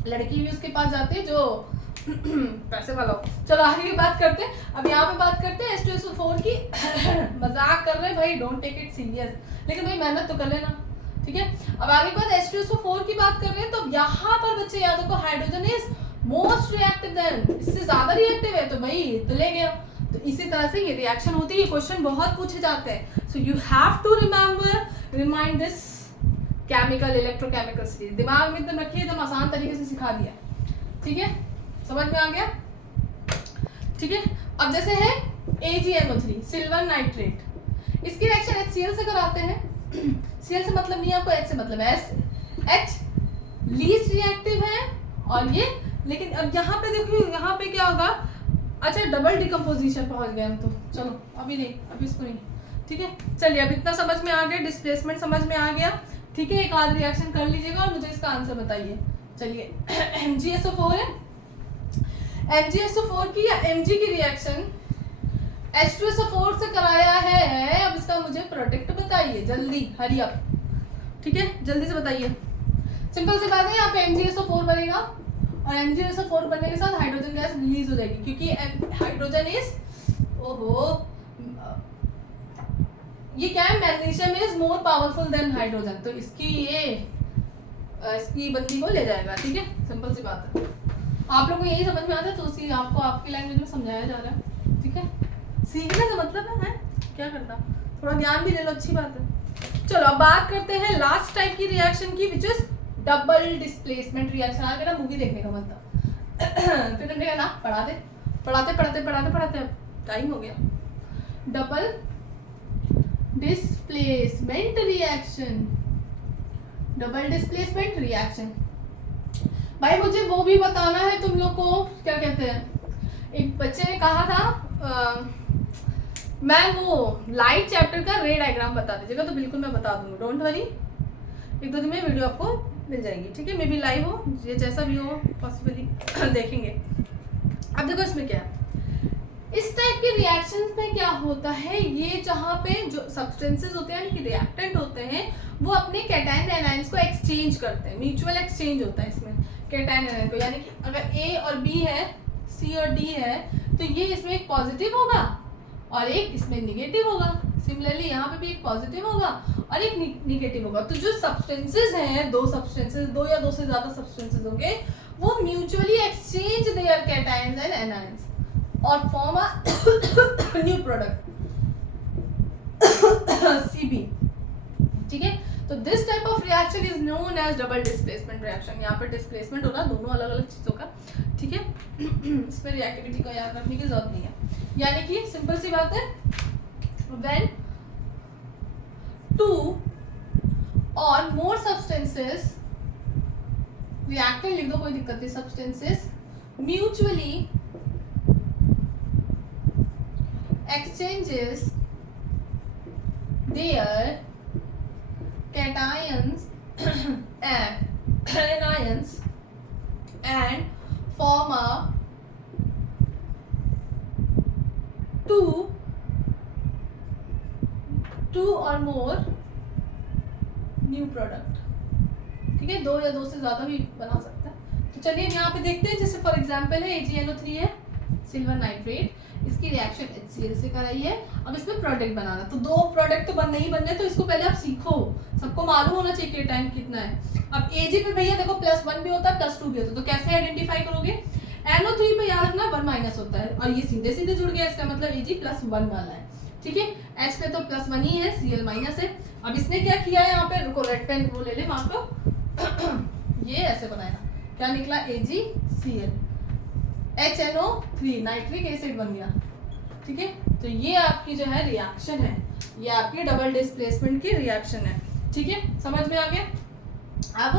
लड़की भी उसके पास जाती है जो पैसे वाला हो। चलो आगे की बात करते हैं। अब यहाँ पे बात करते हैं H2SO4 की। मजाक कर रहे हैं भाई, डोंट टेक इट सीरियस, लेकिन भाई मेहनत तो कर लेना, ठीक है। अब आगे के बाद H2SO4 की बात कर रहे हैं, तो यहाँ पर बच्चे याद रखो, hydrogen is most reactive than, इससे ज्यादा रिएक्टिव है, तो भाई तो ले गया। तो इसी तरह से ये रिएक्शन होती है, ये क्वेश्चन बहुत पूछे जाते हैं। So you have to remind this chemical electrochemical series, दिमाग में एकदम रखिए, एकदम आसान तरीके से सिखा दिया, ठीक है, समझ में आ गया, ठीक है। अब जैसे है AgNO3 सिल्वर नाइट्रेट, इसकी रिएक्शन HCl से कराते हैं। Cl से मतलब नहीं आपको, H से मतलब H लीस्ट रिएक्टिव है और ये, लेकिन अब यहाँ पे देखो, यहाँ पे क्या होगा, अच्छा डबल डिकम्पोजिशन पहुंच गए हम, तो चलो अभी नहीं, अभी इसको नहीं, ठीक है। चलिए अब इतना समझ में आ गया, डिस्प्लेसमेंट समझ में आ गया, ठीक है। एक आध रिएक्शन कर लीजिएगा और मुझे इसका आंसर बताइए। चलिए MgSO4 है, MgSO4 की या Mg की रिएक्शन H2SO4 से कराया है। अब इसका मुझे प्रोडक्ट बताइए जल्दी, हरी अप, ठीक है, जल्दी से बताइए। सिंपल सी बात है, यहाँ पे MgSO4 बनेगा और MgSO4 बनने के साथ हाइड्रोजन गैस रिलीज हो जाएगी, क्योंकि हाइड्रोजन इज, ओहो ये क्या है, magnesium is more powerful than hydrogen, तो इसकी बंदी को ले जाएगा, ठीक है, सिंपल सी बात है। आप लोगों को यही समझ में आता है, तो उसी आपको आपकी लैंग्वेज में समझाया जा रहा है, ठीक है। सीखने का मतलब है क्या करना, थोड़ा ज्ञान भी ले लो, अच्छी बात है। चलो अब बात करते हैं लास्ट टाइप की रिएक्शन की, which is double displacement reaction. आ गया ना मूवी देखने का मतलब। फिर ना पढ़ाते टाइम हो गया। Double displacement reaction, double displacement reaction. भाई मुझे वो भी बताना है तुम लोग को, क्या कहते हैं, एक बच्चे ने कहा था मैं वो लाइट चैप्टर का रे डायग्राम बता दीजिएगा, तो बिल्कुल मैं बता दूंगी, डोंट वरी। एक दो दिन में वीडियो आपको मिल जाएगी, ठीक है, मे बी लाइव हो, ये जैसा भी हो पॉसिबली देखेंगे। अब देखो इसमें क्या है, इस टाइप के रिएक्शंस में क्या होता है, ये जहाँ पे जो सब्सटेंसेस होते हैं यानी कि रिएक्टेंट होते हैं वो अपने कैटायन एनायंस को एक्सचेंज करते हैं, म्यूचुअल एक्सचेंज होता है इसमें कैटायन एनायन को, यानी कि अगर ए और बी है, सी और डी है, तो ये इसमें एक पॉजिटिव होगा और एक इसमें निगेटिव होगा। सिमिलरली यहाँ पे भी एक पॉजिटिव होगा और एक निगेटिव होगा। तो जो सब्सटेंसेस हैं, दो सब्सटेंसेस, दो या दो से ज्यादा सब्सटेंसेस होंगे, वो mutually exchange their cations and anions और form a new product Cb, ठीक है। तो this type of reaction is known as double displacement reaction. यहाँ पर डिस्प्लेसमेंट होगा दोनों अलग अलग चीजों का, ठीक है। इसमें रिएक्टिविटी को याद रखने की जरूरत नहीं है, यानी कि सिंपल सी बात है, व्हेन टू और मोर सब्सटेंसेस, रिएक्टेंट लिख दो कोई दिक्कत नहीं, substances mutually exchanges their cations and anions and form a two or more new product, ठीक है, दो या दो से ज्यादा भी बना सकता है। तो चलिए यहाँ पे देखते हैं, जैसे फॉर एग्जांपल है AgNO3 है, सिल्वर नाइट्रेट, इसकी रिएक्शन HCl से कराई है, अब इसमें प्रोडक्ट बनाना, तो दो प्रोडक्ट तो बनने ही बनने, तो इसको पहले आप सीखो, सबको मालूम होना चाहिए कि टाइम कितना है। अब Ag पे भैया देखो +1 भी होता है +2 भी होता है, तो कैसे आइडेंटिफाई करोगे, NO3 पे याद रखना 1- होता है और ये सीधे सीधे जुड़ गया, इसका मतलब Ag +1 वाला है, ठीक है। H पे तो +1 ही है, Cl- है। अब इसने क्या किया है, यहाँ पे रुको, रेड पेन वो ले ले वहां को ये ऐसे बनाया, क्या निकला, AgCl, HNO3 नाइट्रिक एसिड बन गया, ठीक है। तो ये आपकी जो है रिएक्शन है, ये आपकी डबल डिस्प्लेसमेंट की रिएक्शन है, ठीक है, समझ में आ गया। अब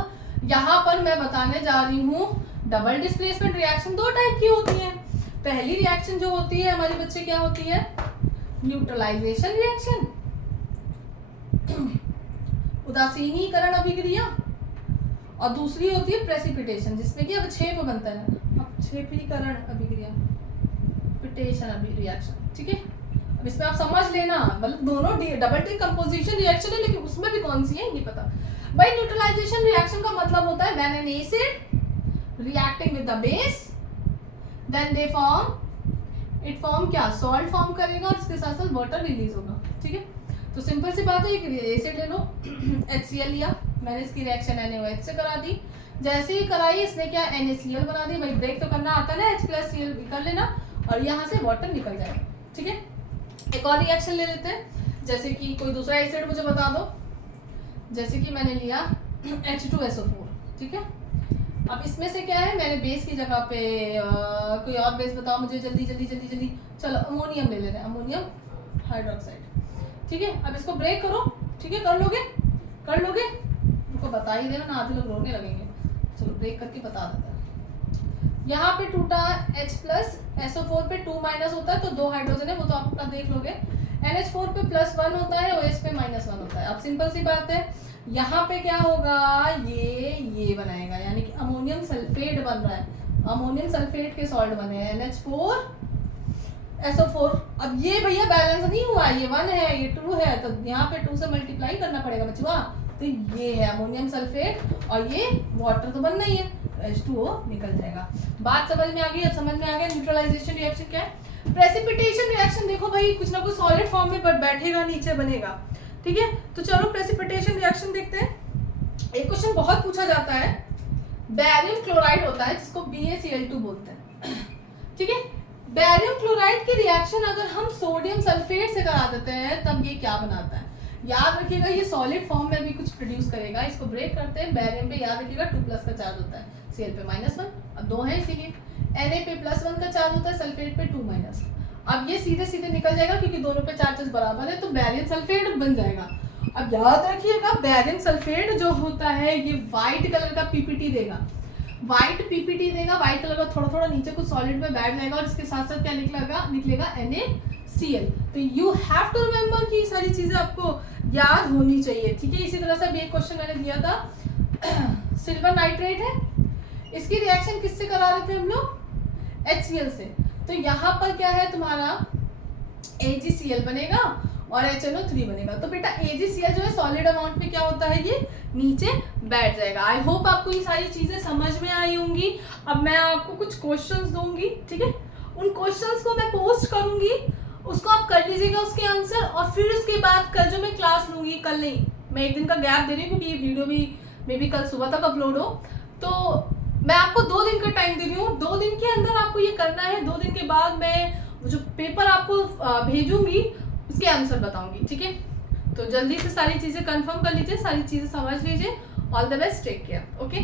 यहाँ पर मैं बताने जा रही हूँ, डबल डिस्प्लेसमेंट रिएक्शन दो टाइप की होती है। पहली रिएक्शन जो होती है हमारे बच्चे क्या होती है, न्यूट्रलाइजेशन रिएक्शन, उदासीनीकरण अभिक्रिया, और दूसरी होती है प्रेसिपिटेशन, जिसमें कि अब क्षेप बनता है, क्षेपीकरण अभिक्रिया, पिटेशन रिएक्शन, ठीक है। अब इसमें आप समझ लेना, मतलब दोनों डबल डिकम्पोजिशन रिएक्शन है, लेकिन उसमें भी कौन सी है ये पता। भाई न्यूट्रलाइजेशन रिएक्शन का मतलब होता है when an acid reacting with the base, then they form क्या, सॉल्ट फॉर्म करेगा और इसके साथ साथ वाटर रिलीज होगा, ठीक है। तो सिंपल सी बात है, एक एसिड ले लो, HCl लिया, मैंने इसकी रिएक्शन NaOH से करा दी, जैसे ही कराई इसने क्या, NaCl बना दी। भाई ब्रेक तो करना आता है ना, H+Cl कर लेना और यहाँ से वाटर निकल जाएगा, ठीक है। एक और रिएक्शन ले लेते हैं, जैसे कि कोई दूसरा एसिड मुझे बता दो, जैसे कि मैंने लिया H2SO4, ठीक है। अब इसमें से क्या है, मैंने बेस की जगह पे कोई और बेस बताओ मुझे, जल्दी जल्दी जल्दी जल्दी, चलो अमोनियम ले ले रहे हैं, अमोनियम हाइड्रोक्साइड, ठीक है। अब इसको ब्रेक करो, ठीक है, कर लोगे, कर लोगे, उनको बता ही देना ना, आधे लोग रोने लगेंगे, चलो ब्रेक करके बता देता है। यहाँ पे टूटा H+SO4 पे 2- होता है, तो 2 हाइड्रोजन है, वो तो आप अपना देख लोगे। NH4 पे +1 होता है, OH पे -1 होता है। अब सिंपल सी बात है, यहाँ पे क्या होगा, ये बनाएगा, यानी कि अमोनियम सल्फेट बन रहा है, अमोनियम सल्फेट के सॉल्ट बने हैं, NH4 SO4। अब ये भैया बैलेंस नहीं हुआ, ये 1 है, ये 2 है, तो यहाँ पे 2 से मल्टीप्लाई करना पड़ेगा बच्चों, तो ये है अमोनियम सल्फेट और ये वाटर तो बनना ही है, H2O निकल जाएगा। बात समझ में आ गई, अब समझ में आ गया न्यूट्रलाइजेशन रिएक्शन क्या है। प्रेसिपिटेशन रिएक्शन देखो भाई, कुछ ना कुछ सॉलिड फॉर्म में बैठेगा, नीचे बनेगा, ठीक है। तो चलो प्रेसिपिटेशन रिएक्शन देखते हैं। एक क्वेश्चन बहुत पूछा जाता है, बैरियम क्लोराइड होता है जिसको BaCl2 बोलते हैं, ठीक है। बैरियम क्लोराइड की रिएक्शन अगर हम सोडियम सल्फेट से करा देते हैं तब ये क्या बनाता है, याद रखिएगा ये सॉलिड फॉर्म में भी कुछ प्रोड्यूस करेगा। इसको ब्रेक करते हैं, बैरियम पे याद रखिएगा 2+ का चार्ज होता है, Cl पे -1, अब 2 है इसीलिए। Na पे +1 का चार्ज होता है, सल्फेट पे 2-। अब ये सीधे सीधे निकल जाएगा क्योंकि दोनों पे चार्जेस बराबर है, तो बैरियम सल्फेट बन जाएगा। अब याद रखिएगा बैरियम सल्फेट जो होता है ये व्हाइट कलर का पीपीटी देगा, व्हाइट पीपीटी देगा, व्हाइट कलर का थोड़ा थोड़ा नीचे कुछ सॉलिड में बैठ जाएगा और इसके साथ साथ क्या निकलेगा NaCl। तो यू हैव टू रिमेम्बर कि सारी चीजें आपको याद होनी चाहिए, ठीक है। इसी तरह से भी एक क्वेश्चन मैंने दिया था सिल्वर नाइट्रेट है, इसकी रिएक्शन किससे करा रहे थे हम लोग, HCl से। तो यहाँ पर क्या है तुम्हारा AgCl बनेगा और HNO3 बनेगा। तो बेटा AgCl जो है सॉलिड अमाउंट में क्या होता है, ये नीचे बैठ जाएगा। आई होप आपको ये सारी चीजें समझ में आई होंगी। अब मैं आपको कुछ क्वेश्चंस दूंगी, ठीक है, उन क्वेश्चंस को मैं पोस्ट करूंगी, उसको आप कर लीजिएगा उसके आंसर, और फिर उसके बाद कल जो मैं क्लास लूंगी, कल नहीं, मैं एक दिन का गैप दे रही हूँ क्योंकि ये वीडियो भी मे बी कल सुबह तक अपलोड हो, तो मैं आपको 2 दिन का टाइम दे रही हूँ। 2 दिन के अंदर आपको ये करना है। 2 दिन के बाद मैं जो पेपर आपको भेजूंगी उसके आंसर बताऊंगी, ठीक है। तो जल्दी से सारी चीजें कंफर्म कर लीजिए, सारी चीजें समझ लीजिए। All the best, take care, okay.